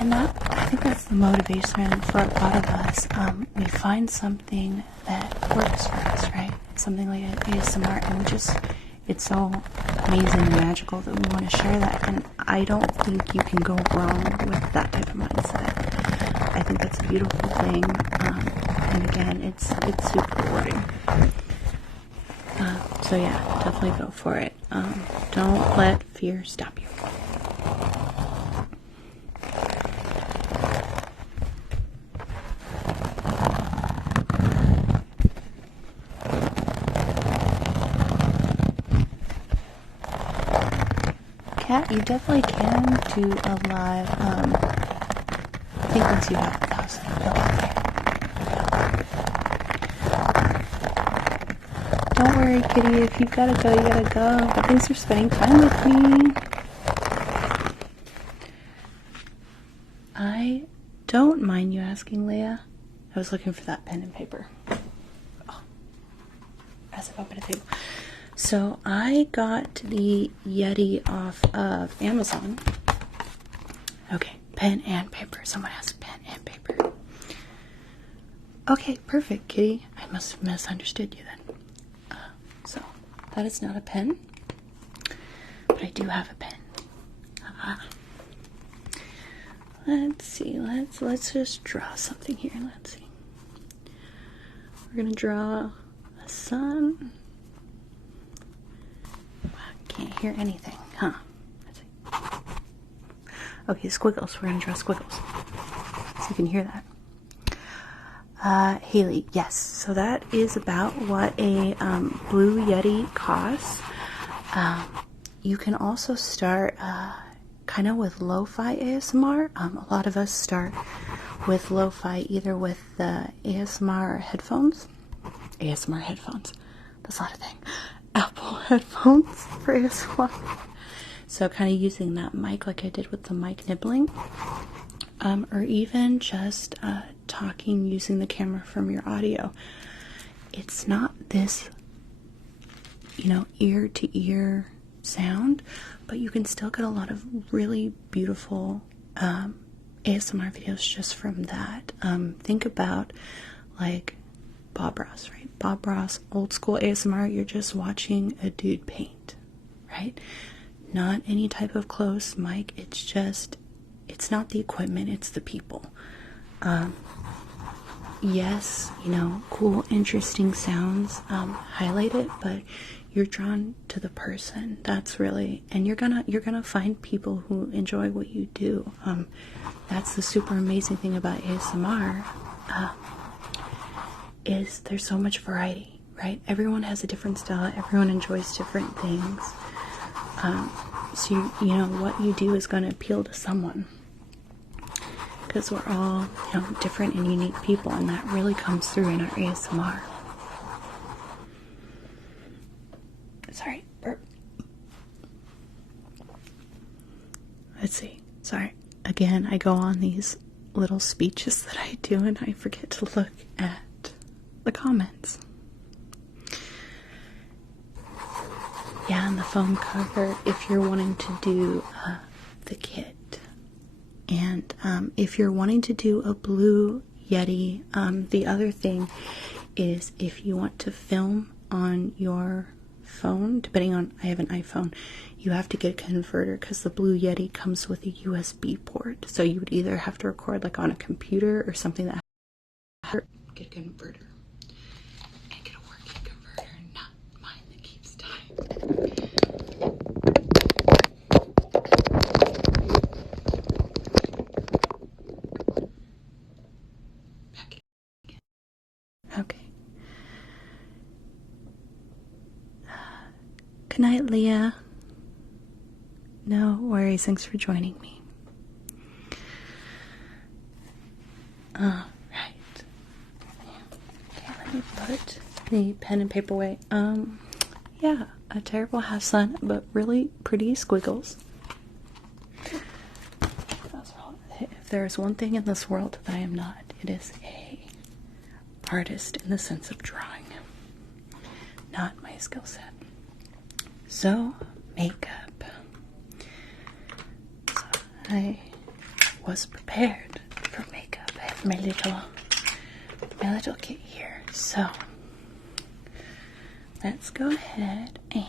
And I think that's the motivation for a lot of us. We find something that works for us, right? Something like ASMR, and it's so amazing and magical that we want to share that. And I don't think you can go wrong with that type of mindset. I think that's a beautiful thing. And again, it's super rewarding. So yeah, definitely go for it. Don't let fear stop you. Cat, you definitely can do a live, I think once you have 1,000, you'll get there. Don't worry, kitty, if you've gotta go, you gotta go. But thanks for spending time with me. I don't mind you asking, Leia. I was looking for that pen and paper. Oh, as if open a table. So I got the Yeti off of Amazon. Okay, pen and paper. Someone has pen and paper. Okay, perfect, kitty. I must have misunderstood you then. So that is not a pen, but I do have a pen. Let's see. Let's just draw something here. Let's see. We're gonna draw a sun. Can't hear anything, huh? Let's see. Okay, squiggles. We're gonna draw squiggles, so you can hear that. Haley, yes. So that is about what a Blue Yeti costs. You can also start kind of with lo-fi ASMR. A lot of us start with lo-fi either with the ASMR headphones. ASMR headphones. That's not a thing. Apple headphones for ASMR. So kind of using that mic like I did with the mic nibbling. Or even just talking using the camera from your audio. It's not this, ear to ear sound, but you can still get a lot of really beautiful ASMR videos just from that. Think about like Bob Ross, right? Bob Ross, old school ASMR, you're just watching a dude paint, right? Not any type of close mic, it's not the equipment, it's the people. yes, you know, cool, interesting sounds highlight it, but you're drawn to the person. That's really, and you're gonna find people who enjoy what you do. That's the super amazing thing about ASMR, is there's so much variety, right? Everyone has a different style. Everyone enjoys different things. So you know what you do is going to appeal to someone, because we're all, you know, different and unique people, and that really comes through in our ASMR. Sorry, burp. Let's see. Sorry. Again, I go on these little speeches that I do, and I forget to look at the comments. Yeah, and the foam cover, if you're wanting to do the kit, and if you're wanting to do a blue Yeti, the other thing is if you want to film on your phone, depending on, I have an iPhone, you have to get a converter, because the blue Yeti comes with a USB port, so you would either have to record like on a computer or something that get a converter and get a working converter, not mine that keeps dying. Back again. Okay. Good night, Leah. No worries. Thanks for joining me. All right. Okay, let me put the pen and paper away. Yeah, a terrible half sun, but really pretty squiggles. If there's one thing in this world that I am not, it is a artist in the sense of drawing. Not my skill set. So, makeup. So, I was prepared for makeup. I have my little kit here. So, let's go ahead and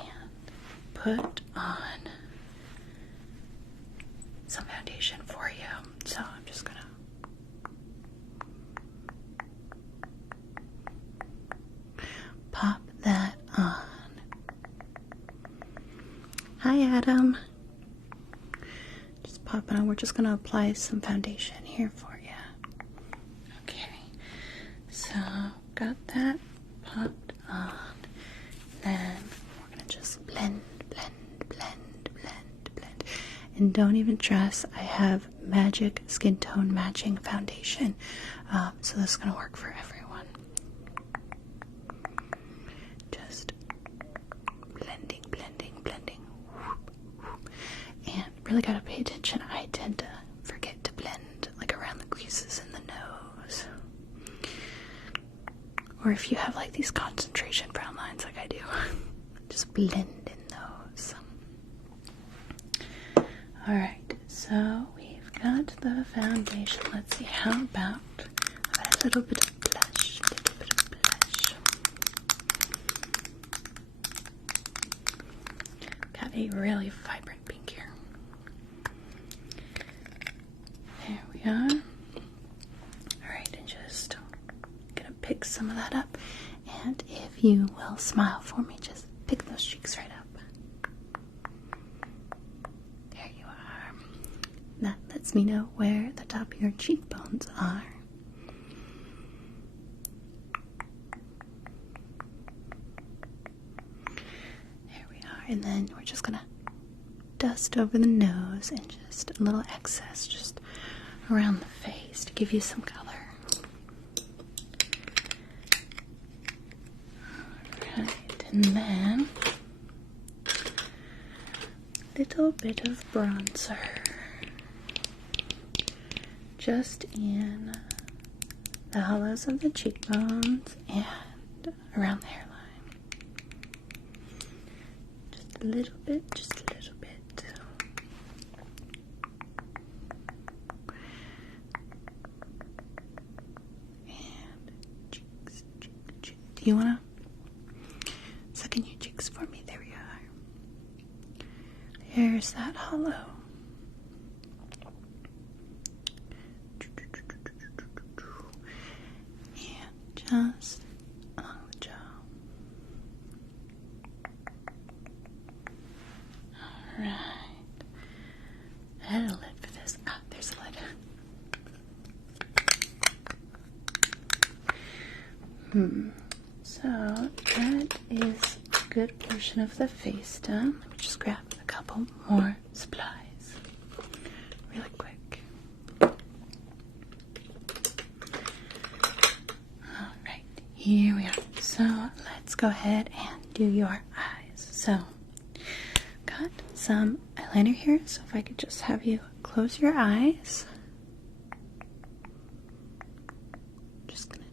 put on some foundation for you. So, I'm just gonna pop that on. Hi, Adam. Just pop it on. We're just going to apply some foundation here for you. Okay. So, got that popped on. Then we're going to just blend. And don't even stress, I have magic skin tone matching foundation. So this is going to work for everyone. Just blending. And really gotta pay attention. I tend to forget to blend like around the creases in the nose. Or if you have like these concentration brown lines like I do, just blend in those. Alright, so we've got the foundation. Let's see, how about a little bit of blush. Got a really vibrant pink here. There we are. Alright, and just gonna pick some of that up. And if you will smile for me, just pick those cheeks right up. There you are. That lets me know where the top of your cheekbones are. And then we're just gonna dust over the nose and just a little excess just around the face to give you some color. Alright, and then a little bit of bronzer just in the hollows of the cheekbones and around the hairline. A little bit, just a little bit. And cheeks. Do you want to suck in your cheeks for me? There we are. There's that hollow. So that is a good portion of the face done. Let me just grab a couple more supplies really quick. Alright, here we are. So let's go ahead and do your eyes. So, got some eyeliner here, so if I could just have you close your eyes. Just gonna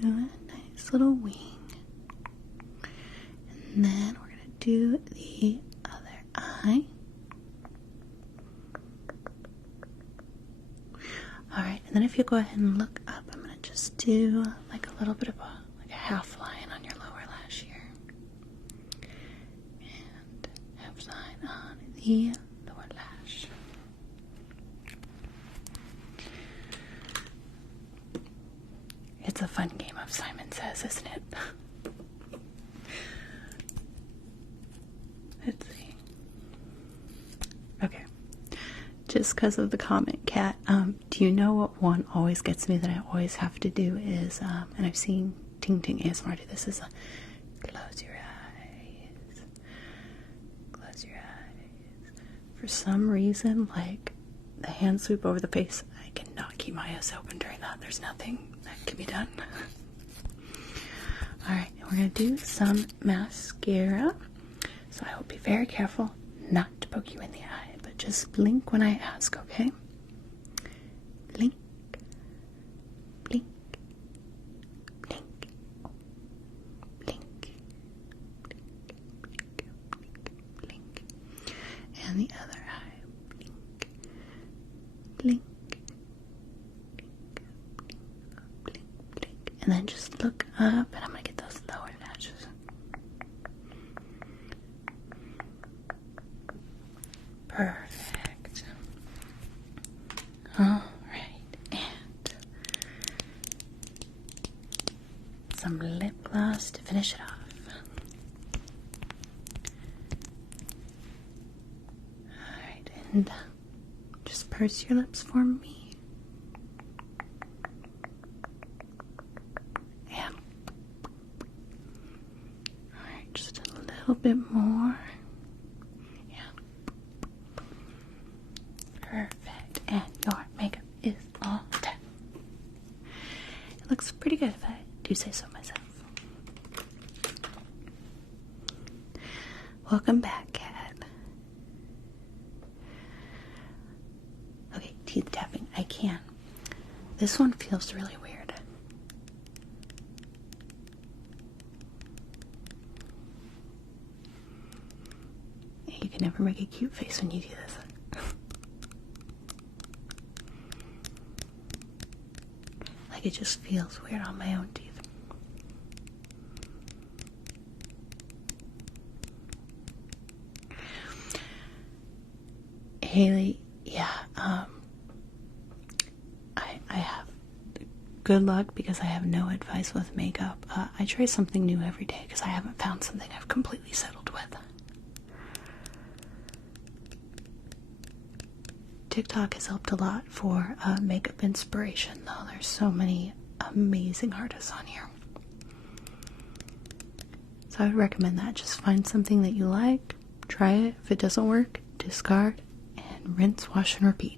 do a nice little wing. And then we're gonna do the other eye. Alright, and then if you go ahead and look up, I'm gonna just do like a little bit of a half line on your lower lash here. And half line on the lower lash. It's a fun game of Simon Says, isn't it? Let's see. Okay. Just because of the comment, Kat, do you know what one always gets me that I always have to do is, and I've seen Ting ASMR do this, is close your eyes. Close your eyes. For some reason, like, the hand sweep over the face, I cannot keep my eyes open during that. There's nothing that can be done. Alright, we're going to do some mascara. So I will be very careful not to poke you in the eye, but just blink when I ask, okay? Blink, blink, blink, blink, blink, blink, blink. And the other eye, blink, blink, blink, blink, blink. And then just look up, and I'm going to get those lower lashes. Perfect. Alright, and some lip gloss to finish it off. Alright, and just purse your lips for me. And alright, just a little bit more. Perfect. And your makeup is all done. It looks pretty good if I do say so myself. Welcome back, Kat. Okay, teeth tapping. I can. This one feels really weird. You can never make a cute face when you do this. It just feels weird on my own teeth. Haley, yeah, I have good luck because I have no advice with makeup. I try something new every day because I haven't found something I've completely settled with. TikTok has helped a lot for makeup inspiration, though. There's so many amazing artists on here. So I would recommend that. Just find something that you like, try it. If it doesn't work, discard, and rinse, wash, and repeat.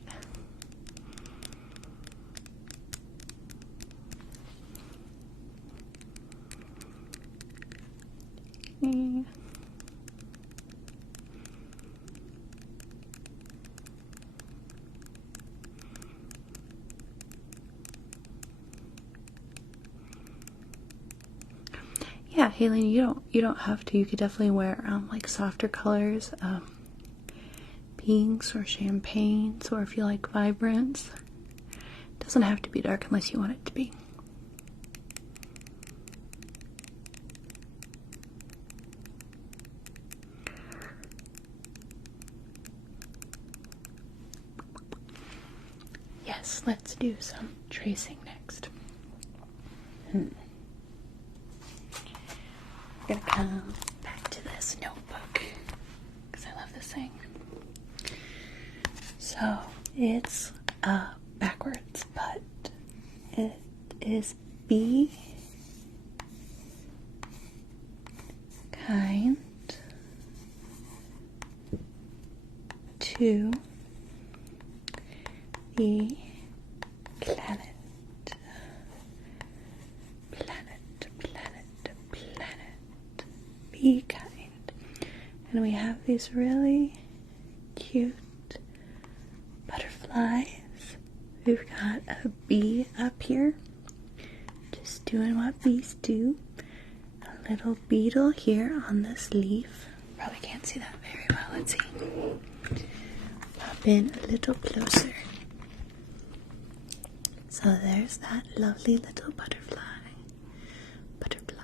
Yeah, Haley, you don't have to. You could definitely wear like softer colors, pinks or champagnes, or if you like vibrance. It doesn't have to be dark unless you want it to be. Yes, let's do some tracing next. I'm gonna come back to this notebook because I love this thing. So it's backwards, but it is B kind to the planet. Be kind. And we have these really cute butterflies. We've got a bee up here, just doing what bees do. A little beetle here on this leaf. Probably can't see that very well. Let's see. Pop in a little closer. So there's that lovely little butterfly. Butterfly.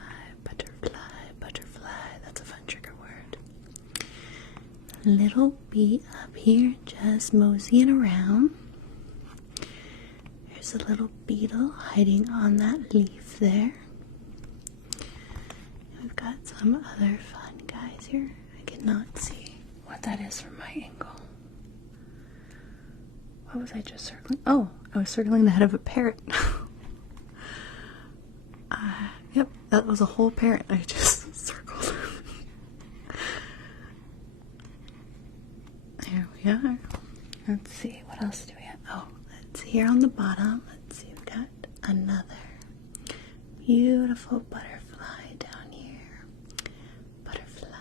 That's a fun trigger word. Little bee up here just moseying around. There's a little beetle hiding on that leaf there. We've got some other fun guys here. I cannot see what that is from my angle. What was I just circling? Oh, I was circling the head of a parrot. Yep, that was a whole parrot I just circled. There we are. Let's see, what else do we have? Oh, let's see here on the bottom. Let's see, we've got another beautiful butterfly down here. Butterfly.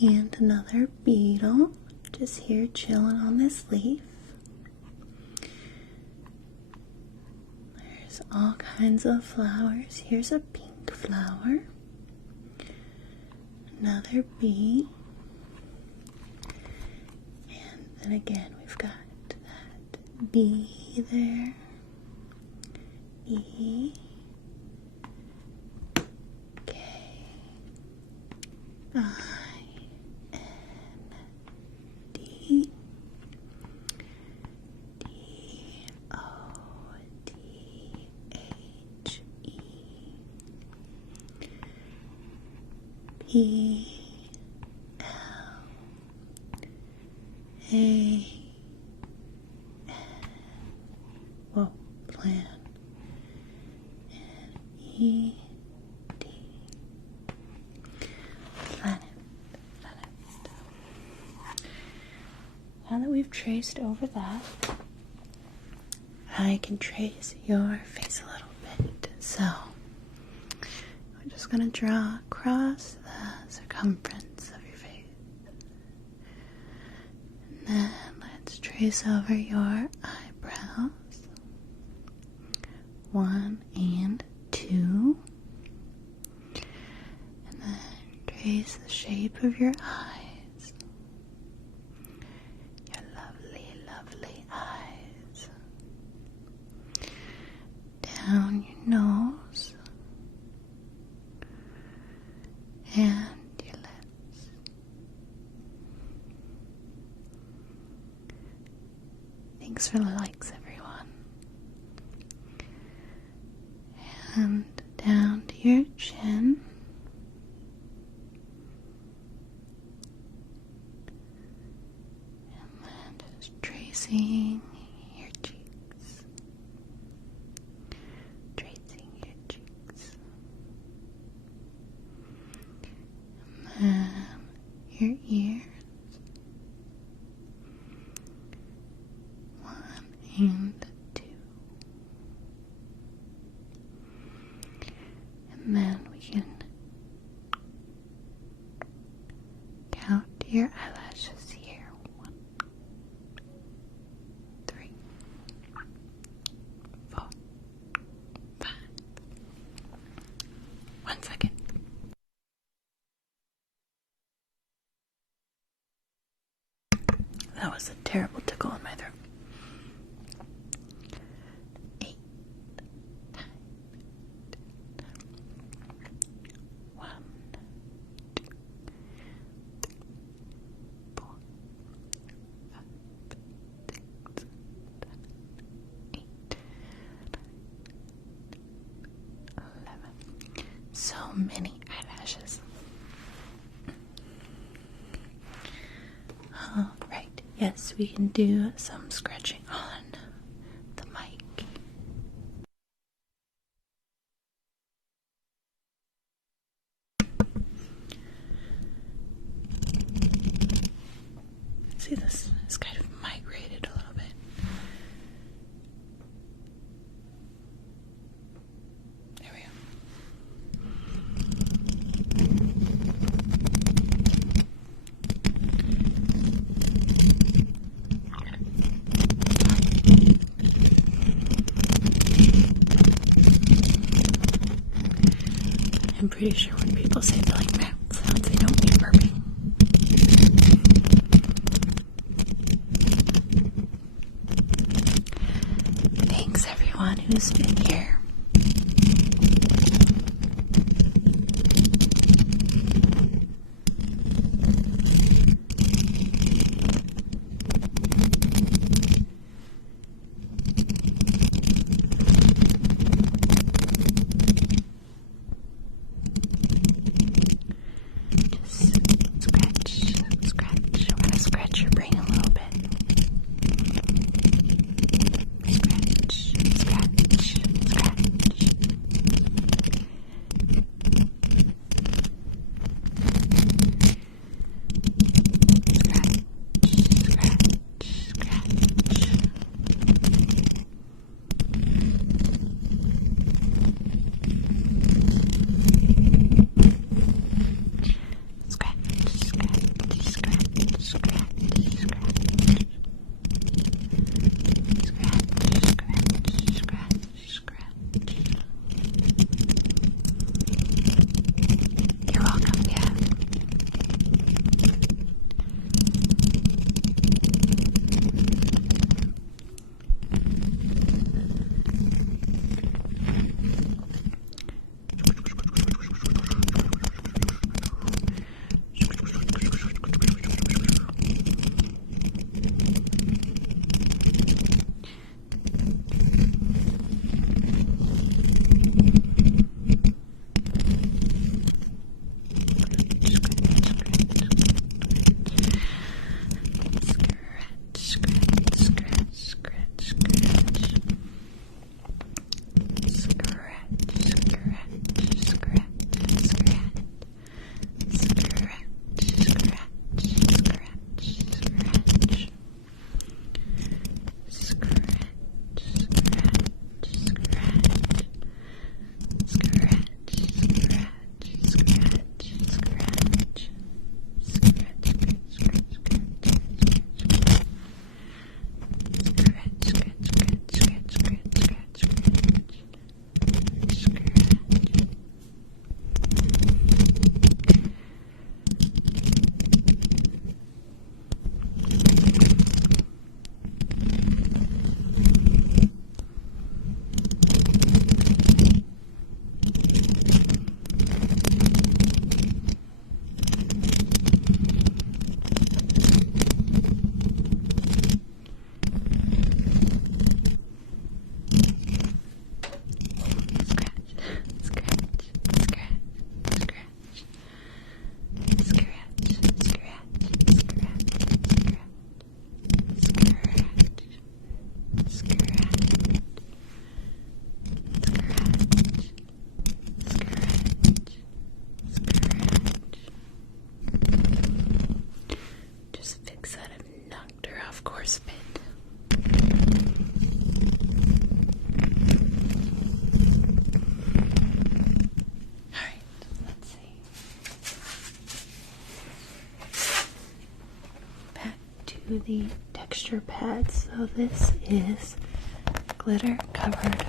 And another beetle just here chilling on this leaf. There's all kinds of flowers. Here's a pink flower. Another bee. And then again, we've got that bee there. E. K. I. N. D. D. O. D. H. E. P. L. A. N. Whoa, plan. And E. D. Planet. Now that we've traced over that, I can trace your face a little bit. So, we're just going to draw across the circumference of your face. And then let's trace over your eyebrows. 1 and 2. And then trace the shape of your eyes. Your lovely eyes. Down your nose. And your lips. Thanks for the likes, everyone. And down to your chin. And then just tracing your cheeks. And then your ears. 1 and 2. And then we can count your eyelashes here. 1, 3, 4, 5. 1 second. That was a terrible tickle in my throat. 8, 9, 1, 2, 3, 4, 5, 6, 7, 8, 9, 11. So many eyelashes. Right. Yes, we can do some scratching on the mic. see this is kind of migrated a little bit. There we go. I'm pretty sure when people say they like mouth sounds, they don't mean burping. Thanks everyone who's been here. The texture pads. So this is glitter covered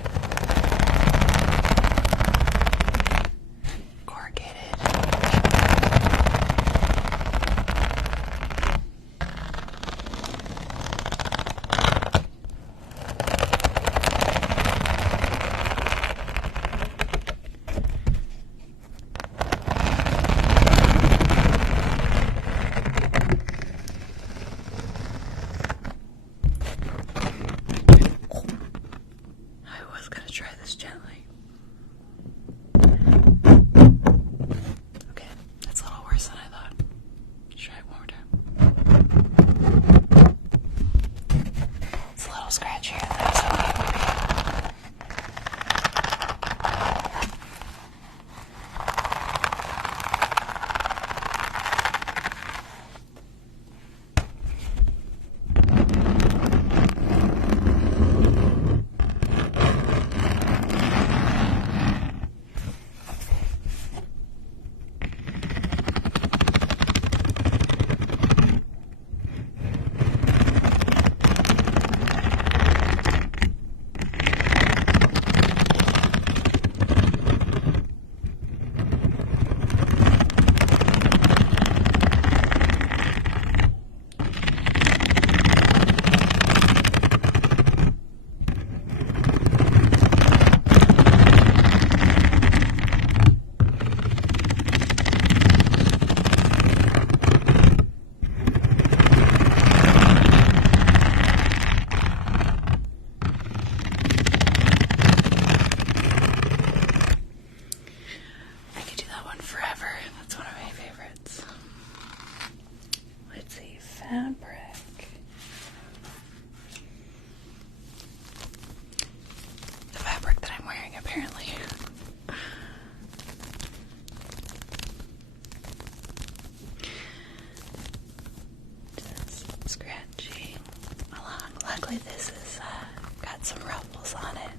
corrugated. I was gonna fabric. The fabric that I'm wearing, apparently. Just scratching along. Luckily, this has got some ruffles on it.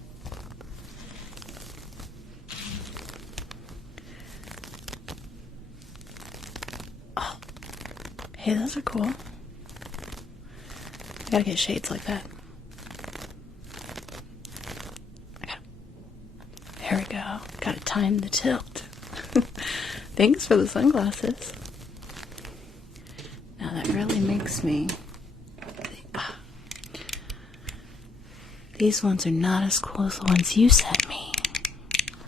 Oh, hey, those are cool. I gotta get shades like that. There we go. Gotta time the tilt. Thanks for the sunglasses. Now that really makes me... These ones are not as cool as the ones you sent me,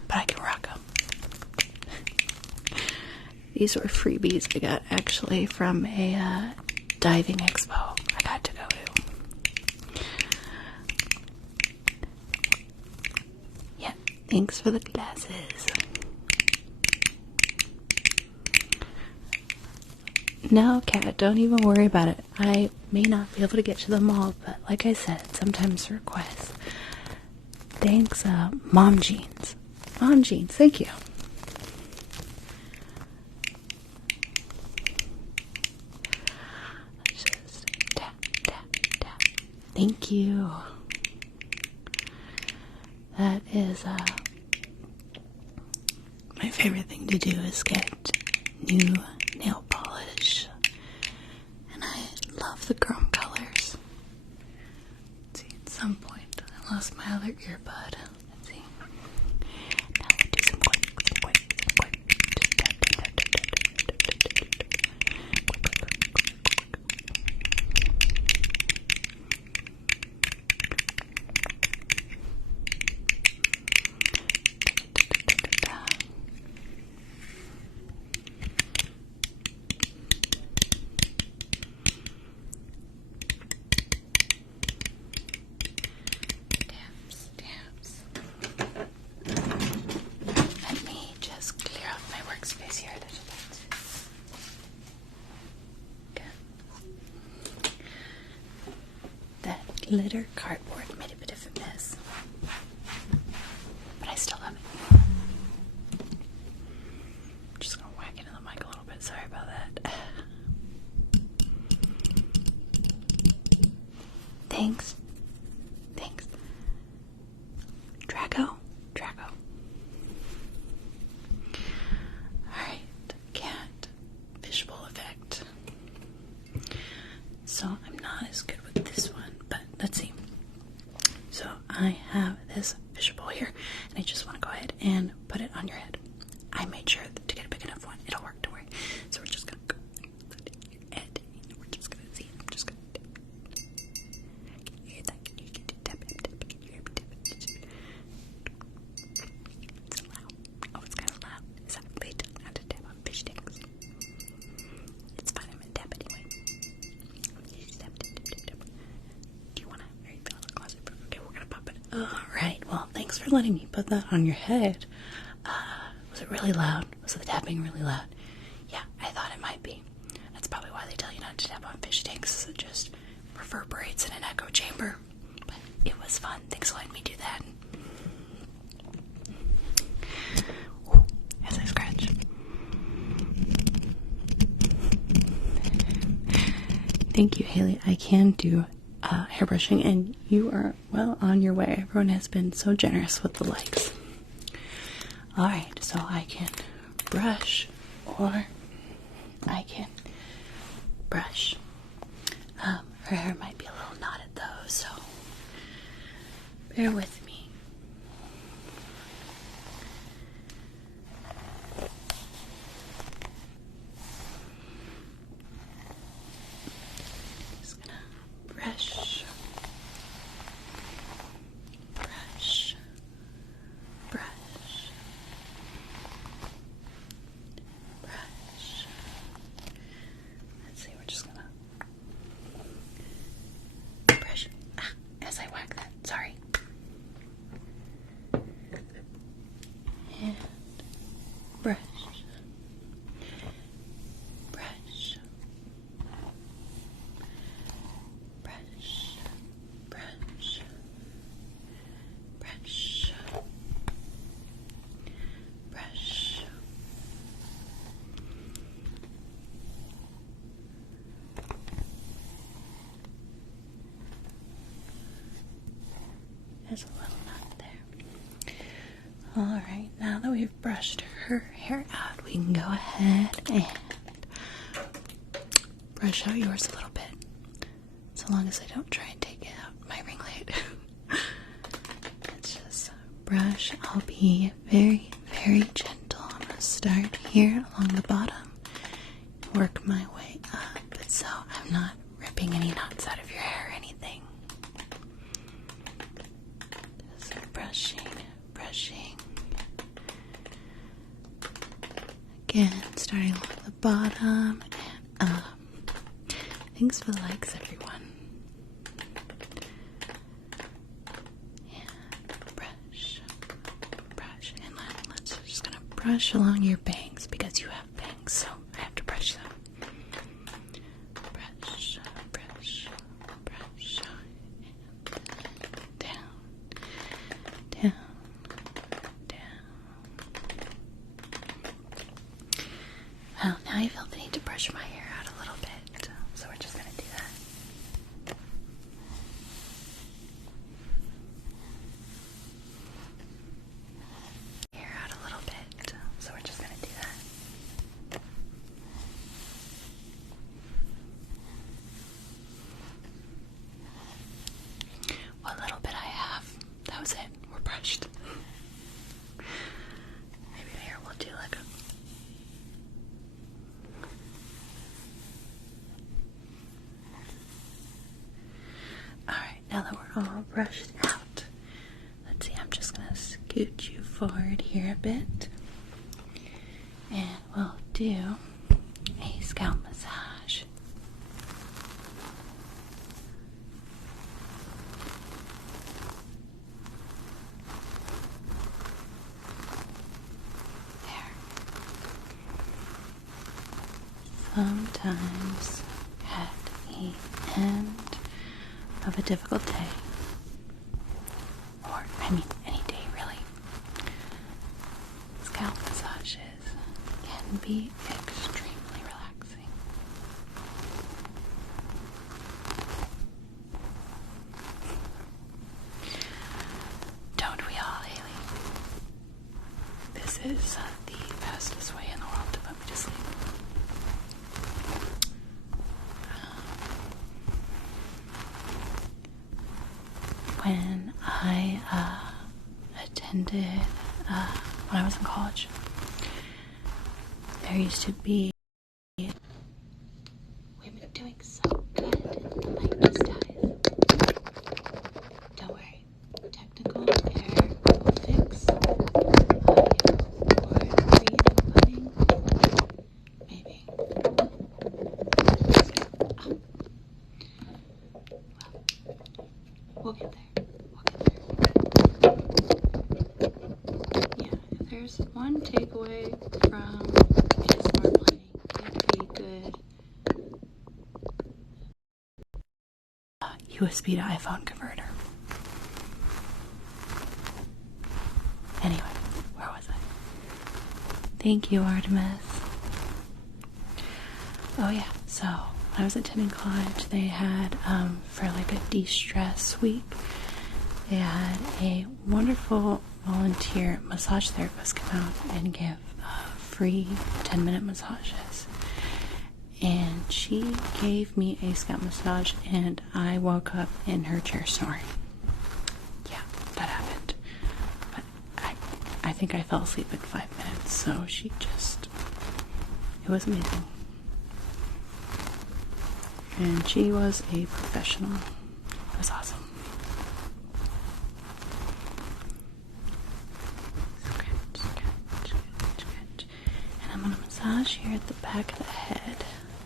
but I can rock them. These were freebies I got actually from a diving expo I got to go to. Yeah, thanks for the glasses. No, Kat, don't even worry about it. I may not be able to get to them all, but like I said, sometimes requests. Thanks, Mom Jeans. Mom Jeans, thank you. Let's just tap, tap, tap. Thank you. That is, my favorite thing to do is get new nail polish. And I love the chrome colors. Let's see, at some point I lost my other earbud. Let's see. Now we'll do some quick. Just tap, tap, tap, tap, tap, tap, tap, tap, tap, tap. Let me just clear up my workspace here a little bit. Okay. That glitter cardboard made a bit of a mess, but I still love it. I'm just gonna whack into the mic a little bit. Sorry about that. Thanks. Drago. Alright, cat. Fishbowl effect. So I'm not as good with this one, but let's see. So I have this fishbowl here, and I just want to go ahead and put it on your head. I made sure to get a big enough one. It'll work, don't worry. So we're just gonna go your head. We're just gonna see. I'm just gonna tap. It's loud. Oh, it's kind of loud. Is that late? Not to tap on fish tanks. It's fine. I'm gonna tap anyway. Do you wanna? Are you feeling the closet? Okay, we're gonna pop it. Alright, well, thanks for letting me put that on your head. Was it really loud? Was the tapping really loud? Yeah, I thought it might be. That's probably why they tell you not to tap on fish tanks. It just reverberates in an echo chamber. But it was fun. Thanks for letting me do that. Ooh, as I scratch. Thank you, Haley. I can do hairbrushing, and you are well on your way. Everyone has been so generous with the likes. Alright, so I can brush, or I can brush. Her hair might be a little knotted though, so bear with me. Just gonna brush, brush, brush, brush. Let's see, we're just gonna brush as I whack that. Sorry. there's a little knot there. Alright, now that we've brushed her hair out, we can go ahead and brush out yours a little bit. So long as I don't try and take out my ring light. Let's just brush. I'll be very, very gentle. I'm going to start here along the bottom, work my way up, so I'm not ripping any knots out of your hair or anything. Just brushing. Again, starting along the bottom and up. Thanks for the likes, everyone. And brush. And let's just gonna brush along your bangs because you have bangs, so I have to brush them. Brush. Down. Well, now I feel the need to brush my hair out a little bit, so we're just going to do that. Hair out a little bit, so we're just going to do that. What little bit I have, that was it. We're brushed. Maybe here we'll do like a now that we're all brushed out, let's see, I'm just going to scoot you forward here a bit, and we'll do a scalp massage. There. Sometimes at the end of a difficult day, or any day really, scalp massages can be extremely relaxing. Don't we all, Haley? This is the fastest way in the world to put me to sleep. When I attended, when I was in college, there used to be, we've been doing so good, the light just died. Don't worry, technical error will fix audio or reading pudding, maybe. We'll get there. Yeah, if there's one takeaway from ASMR planning, it'd be good USB to iPhone converter. Anyway, where was I? Thank you, Artemis. Oh yeah, so when I was attending college, they had, for like a de-stress week, they had a wonderful volunteer massage therapist come out and give free 10-minute massages. And she gave me a scalp massage, and I woke up in her chair snoring. Yeah, that happened. But I think I fell asleep in 5 minutes, so it was amazing. And she was a professional. It was awesome. Scratch. And I'm going to massage here at the back of the head.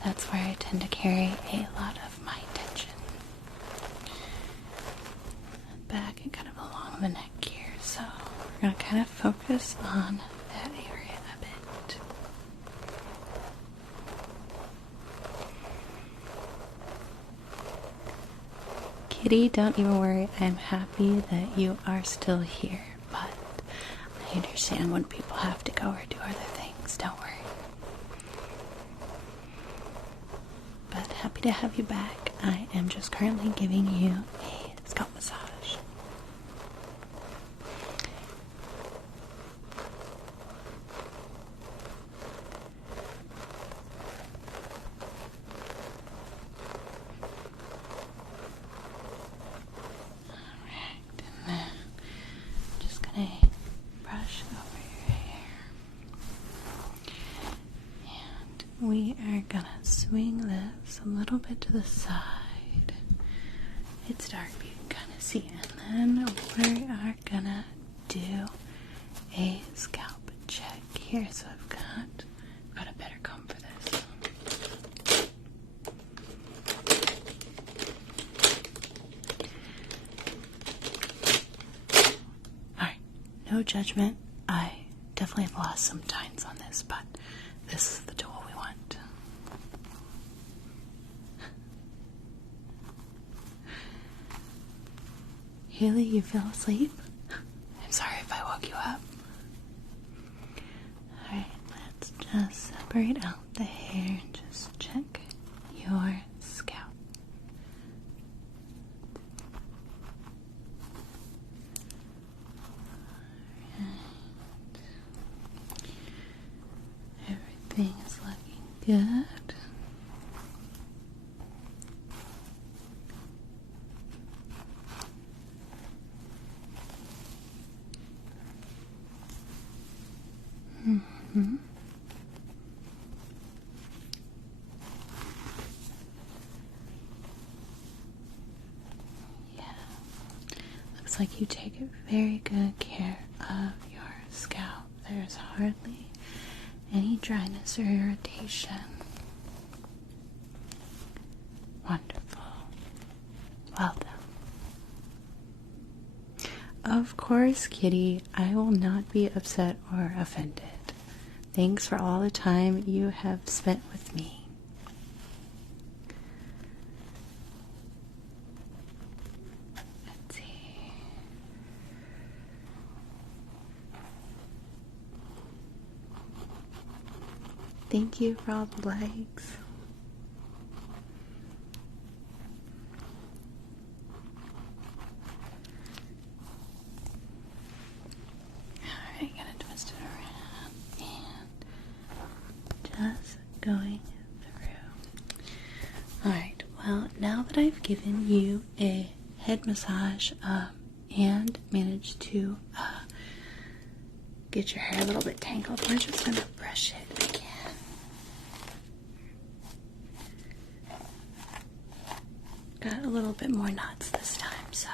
That's where I tend to carry a lot of my tension. Back and kind of along the neck here. So we're going to kind of focus on that area a bit. Kitty, don't even worry. I'm happy that you are still here, but I understand when people have to go or do other things. Don't worry. But happy to have you back. I am just currently giving you a scalp massage. bit to the side. It's dark, but you can kind of see it. And then we are gonna do a scalp check here. So I've got a better comb for this. Alright, no judgment. I definitely have lost some tines on this, but this is the tool we want. Haley, you fell asleep? I'm sorry if I woke you up. Alright, let's just separate out the hair and just check your scalp. Everything is looking good. Yeah. Looks like you take very good care of your scalp. There's hardly any dryness or irritation. Wonderful. Well done. Of course, Kitty, I will not be upset or offended. Thanks for all the time you have spent with me. Let's see. Thank you for all the likes. Alright, gonna twist it around and just going through. Alright, well, now that I've given you a head massage and managed to get your hair a little bit tangled, we're just gonna brush it again. Got a little bit more knots this time, so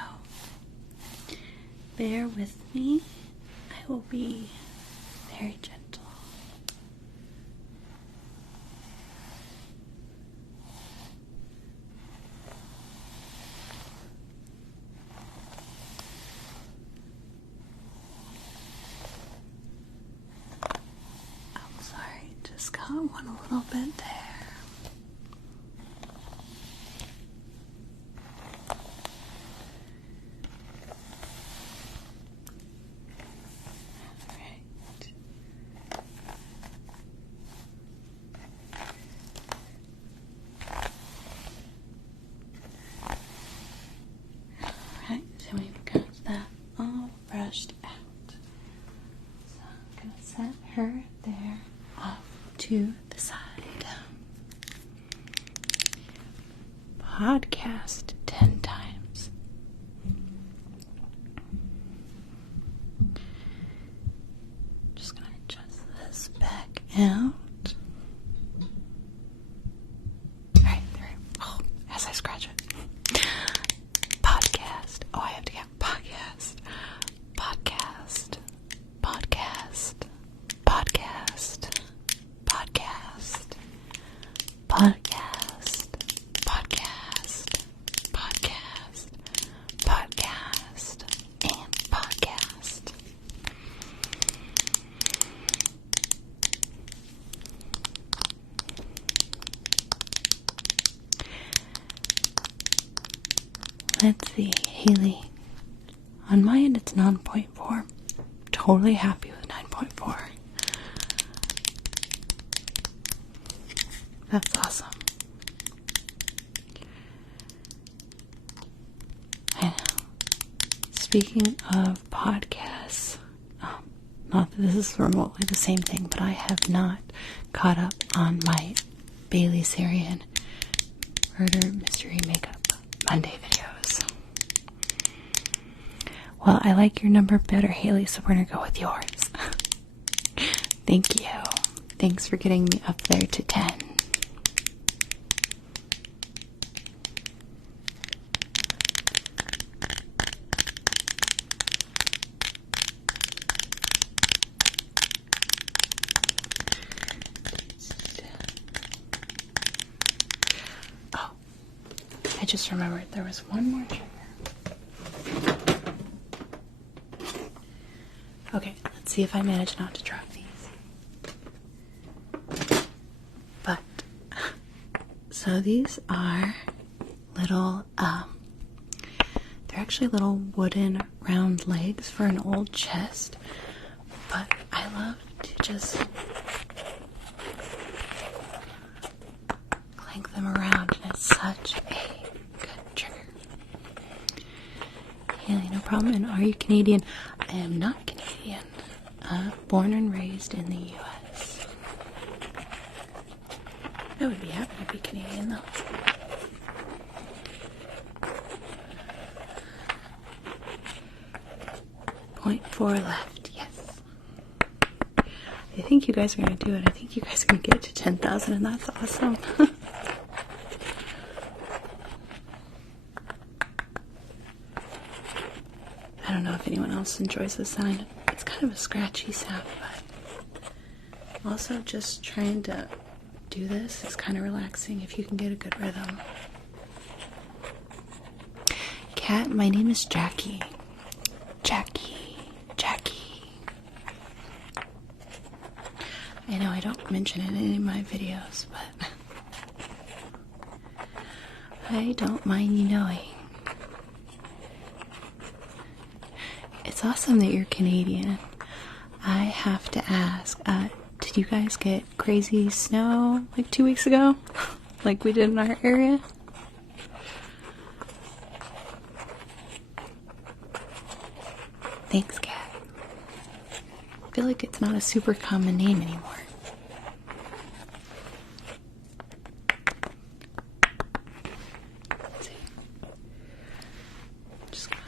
bear with me. I will be very gentle. I'm sorry, just got one a little bit there. So we've got that all brushed out. So I'm going to set her there off to the side. Podcast 10 times. Just going to adjust this back out. Alright, there. Oh, as I scratch it. Podcast. Oh, I have to get podcast. Podcast. Podcast. Podcast. Podcast. Podcast. Podcast. Podcast. Podcast. And podcast. Let's see, Haley. On my end, it's 9.4. Totally happy with 9.4. That's awesome. I know. Speaking of podcasts, not that this is remotely the same thing, but I have not caught up on my Bailey Sarian Murder Mystery Makeup Monday videos. Well, I like your number better, Haley, so we're going to go with yours. Thank you. Thanks for getting me up there to 10. I just remembered there was one more trigger. Okay, let's see if I manage not to drop these. But, so these are little, they're actually little wooden round legs for an old chest. But I love to just clank them around, and it's such a good trigger. Haley, no problem. And are you Canadian? I am not Canadian. Born and raised in the U.S. I would be happy to be Canadian, though. .4 left, yes. I think you guys are going to do it. I think you guys are going to get to 10,000, and that's awesome. I don't know if anyone else enjoys the sound. It's kind of a scratchy sound, but also just trying to do this is kind of relaxing if you can get a good rhythm. Cat, my name is Jackie. Jackie. I know I don't mention it in any of my videos, but I don't mind you knowing. It's awesome that you're Canadian. I have to ask, did you guys get crazy snow like 2 weeks ago? Like we did in our area? Thanks, Kat. I feel like it's not a super common name anymore. Let's see. Just gonna...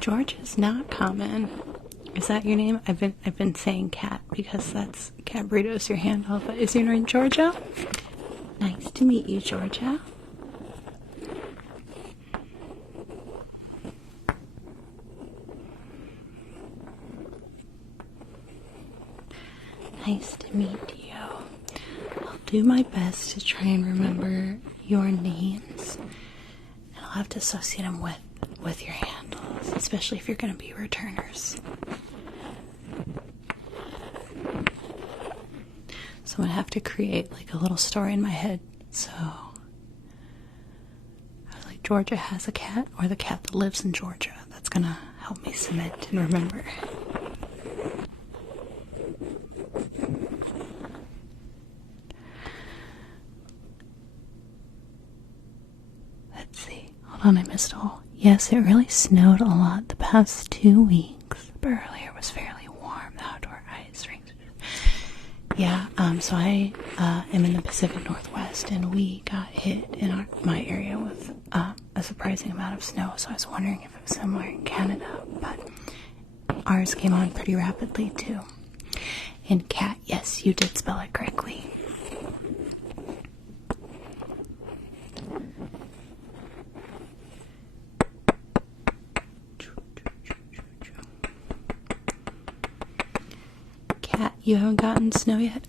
George is not common. Is that your name? I've been saying Cat because that's Cat Burrito's your handle, but is your name Georgia? Nice to meet you, Georgia. Nice to meet you. I'll do my best to try and remember your names, and I'll have to associate them with your handles, especially if you're going to be returners. So I'm going to have to create like a little story in my head. So I was like, Georgia has a cat, or the cat that lives in Georgia. That's going to help me cement and remember. Let's see. Hold on, I missed all. Yes, it really snowed a lot the past 2 weeks, but earlier was fairly warm. The outdoor ice rinks. Yeah, so I am in the Pacific Northwest, and we got hit in my area with a surprising amount of snow, so I was wondering if it was somewhere in Canada, but ours came on pretty rapidly, too. And cat, yes, you did spell it correctly. You haven't gotten snow yet?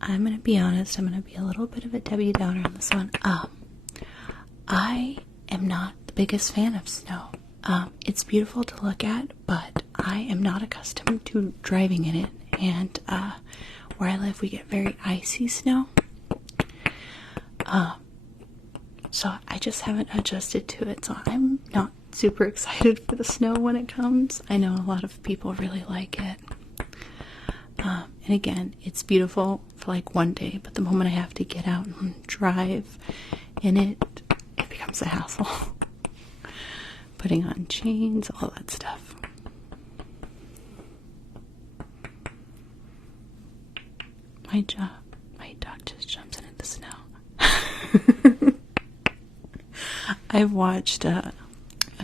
I'm going to be honest, I'm going to be a little bit of a Debbie Downer on this one. I am not the biggest fan of snow. It's beautiful to look at, but I am not accustomed to driving in it. And where I live, we get very icy snow. So I just haven't adjusted to it. So I'm not super excited for the snow when it comes. I know a lot of people really like it. And again, it's beautiful for like one day, but the moment I have to get out and drive in it, it becomes a hassle. Putting on chains, all that stuff. My dog just jumps into the snow. I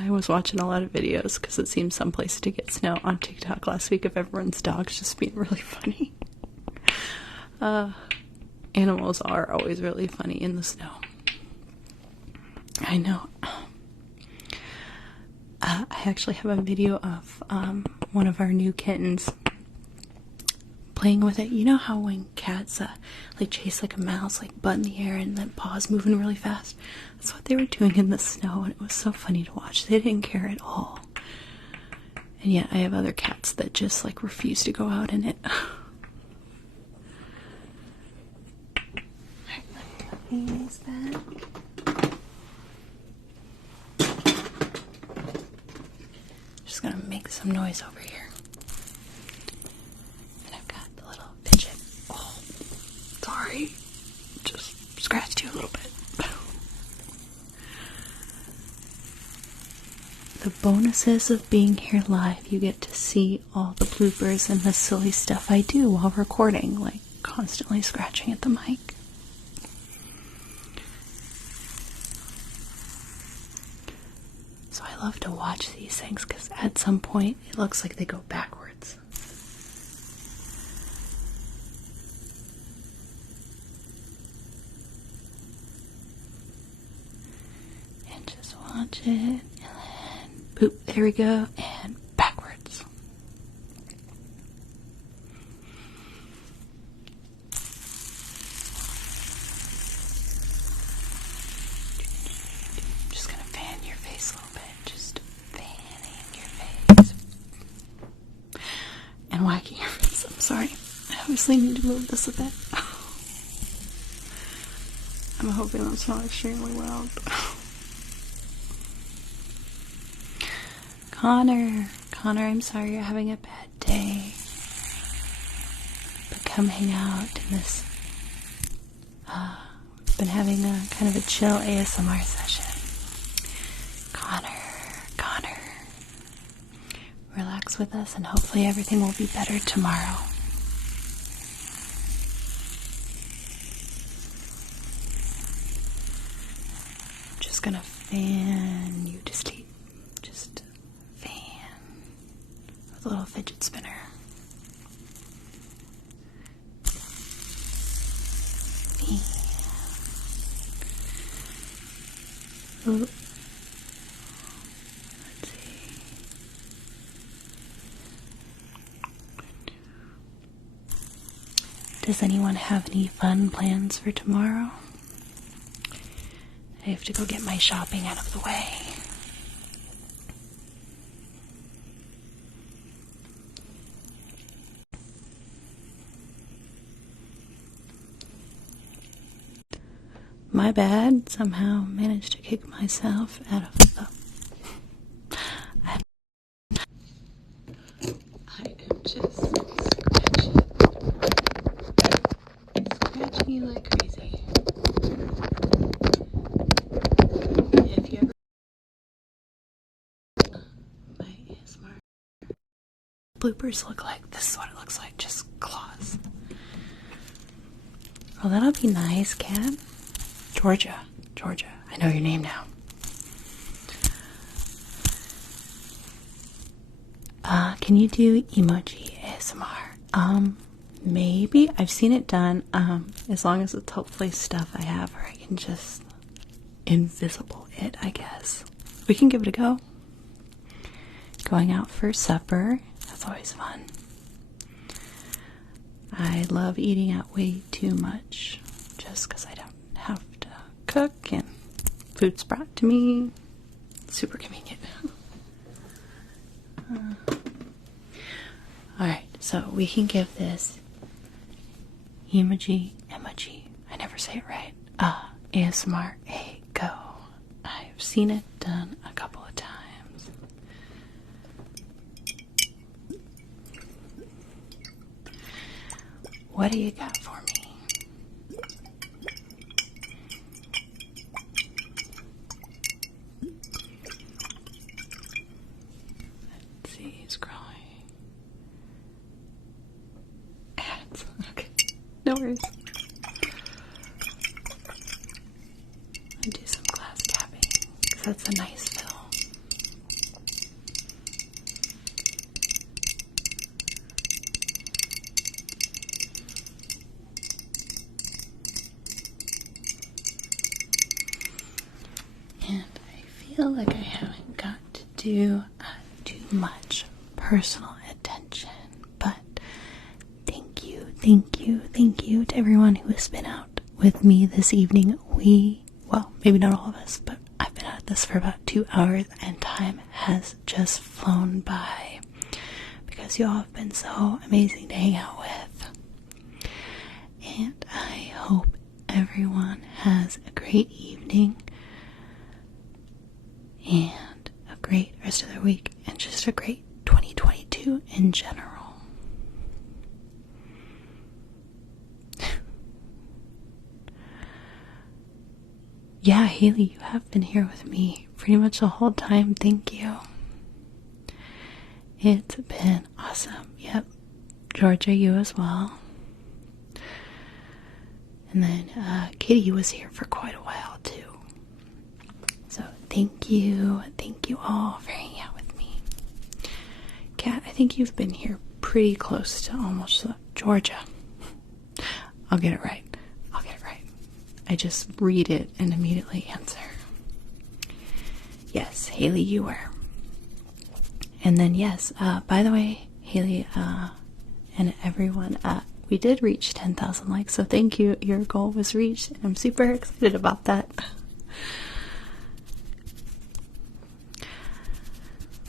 was watching a lot of videos because it seemed someplace to get snow on TikTok last week of everyone's dogs just being really funny. Animals are always really funny in the snow. I know. I actually have a video of one of our new kittens playing with it. You know how when cats like chase like a mouse, like butt in the air and then paws moving really fast? That's what they were doing in the snow, and it was so funny to watch. They didn't care at all. And yet I have other cats that just like refuse to go out in it. Is that? Just gonna make some noise over here. And I've got the little fidget. Oh, sorry. Just scratched you a little bit. The bonuses of being here live, you get to see all the bloopers and the silly stuff I do while recording, like constantly scratching at the mic. So I love to watch these things because at some point it looks like they go backwards. And just watch it, and then boop, there we go, and backwards. Just gonna fan your face a little bit. Just fanning your face. And whacking your face. I'm sorry. I obviously need to move this a bit. I'm hoping that's not extremely loud. Connor, I'm sorry you're having a bad day. But come hang out in this. We've been having a kind of a chill ASMR session. Connor. Relax with us and hopefully everything will be better tomorrow. I'm just gonna fan you to sleep. Just fan with a little fidget spinner. Fan. Ooh. Let's see. Does anyone have any fun plans for tomorrow? I have to go get my shopping out of the way. My bad, somehow managed to kick myself out of the... I am just scratching you like crazy. If you ever... My ASMR bloopers look like, this is what it looks like, just claws. Oh, that'll be nice, cat. Georgia, I know your name now. Can you do emoji ASMR? Maybe. I've seen it done, as long as it's hopefully stuff I have where I can just invisible it, I guess. We can give it a go. Going out for supper, that's always fun. I love eating out way too much, just because I don't have to cook and food's brought to me. Super convenient. Alright, so we can give this emoji, I never say it right, ASMR a go. I've seen it done a couple of times. What do you got for me? Let's see, he's crawling. Ants. Okay, no worries. I'll do some glass tapping. because that's a nice fill. And I feel like I haven't got to do too much personal attention, but thank you to everyone who has been out with me this evening. Well, maybe not all of us, but I've been at this for about 2 hours and time has just flown by because you all have been so amazing to hang out with. And I hope everyone has a great evening and a great rest of their week and just a great 2022 in general. Yeah, Haley, you have been here with me pretty much the whole time. Thank you. It's been awesome. Yep. Georgia, you as well. And then Kitty was here for quite a while too. So thank you all for hanging out with me. Kat, I think you've been here pretty close to almost Georgia. I'll get it right. I just read it and immediately answer. Yes, Haley, you were. And then yes, by the way, Haley and everyone, we did reach 10,000 likes, so thank you. Your goal was reached, and I'm super excited about that.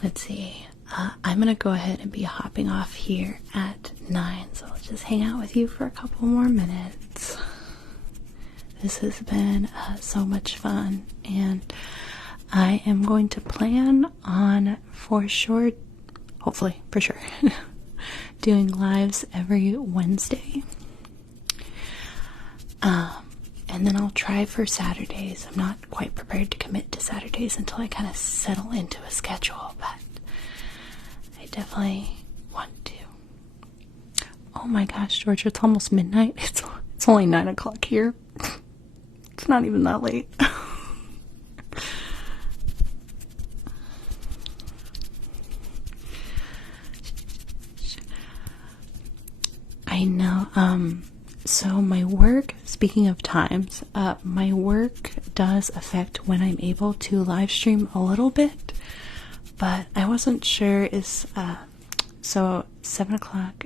Let's see. I'm going to go ahead and be hopping off here at 9, so I'll just hang out with you for a couple more minutes. This has been so much fun, and I am going to plan on, for sure, hopefully, for sure, doing lives every Wednesday. And then I'll try for Saturdays. I'm not quite prepared to commit to Saturdays until I kind of settle into a schedule, but I definitely want to. Oh my gosh, Georgia, it's almost midnight. It's only 9 o'clock here. It's not even that late. I know. So my work, speaking of times, my work does affect when I'm able to live stream a little bit, but I wasn't sure so 7 o'clock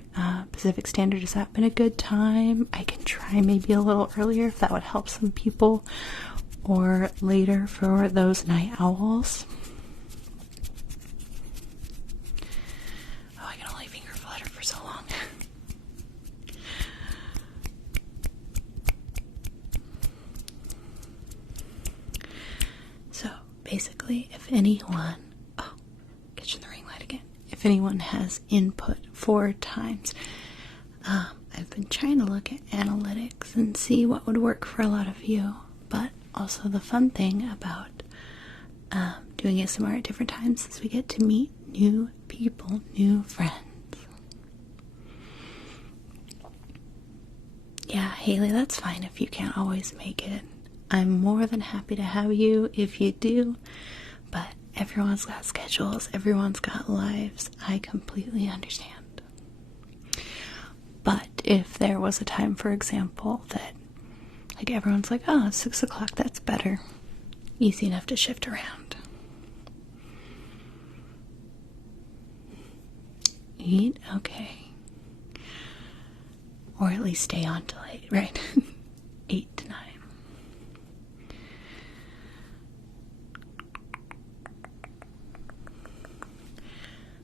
Pacific Standard, has that been a good time? I can try maybe a little earlier if that would help some people, or later for those night owls. Oh, I can only finger flutter for so long. So basically, if anyone, catching the ring light again. If anyone has input for times, I've been trying to look at analytics and see what would work for a lot of you, but also the fun thing about doing ASMR at different times is we get to meet new people, new friends. Yeah, Haley, that's fine if you can't always make it. I'm more than happy to have you if you do, but everyone's got schedules, everyone's got lives. I completely understand. But if there was a time, for example, that like everyone's like, oh, it's 6 o'clock, that's better. Easy enough to shift around. Eat? Okay. Or at least stay on till 8, right? 8 to 9.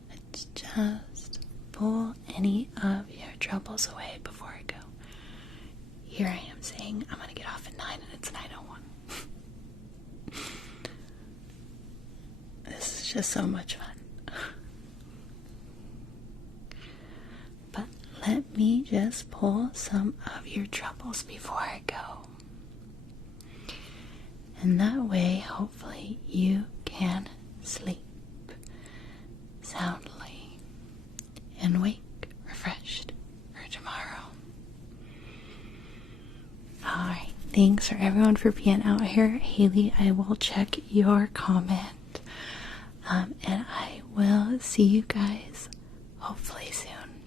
Let's just pull any of your troubles away before I go. Here I am saying I'm going to get off at 9 and it's 9:01. This is just so much fun. But let me just pull some of your troubles before I go. And that way, hopefully, you can sleep soundly and wake refreshed for tomorrow. Alright, Thanks for everyone for being out here. Haley, I will check your comment. And I will see you guys hopefully soon.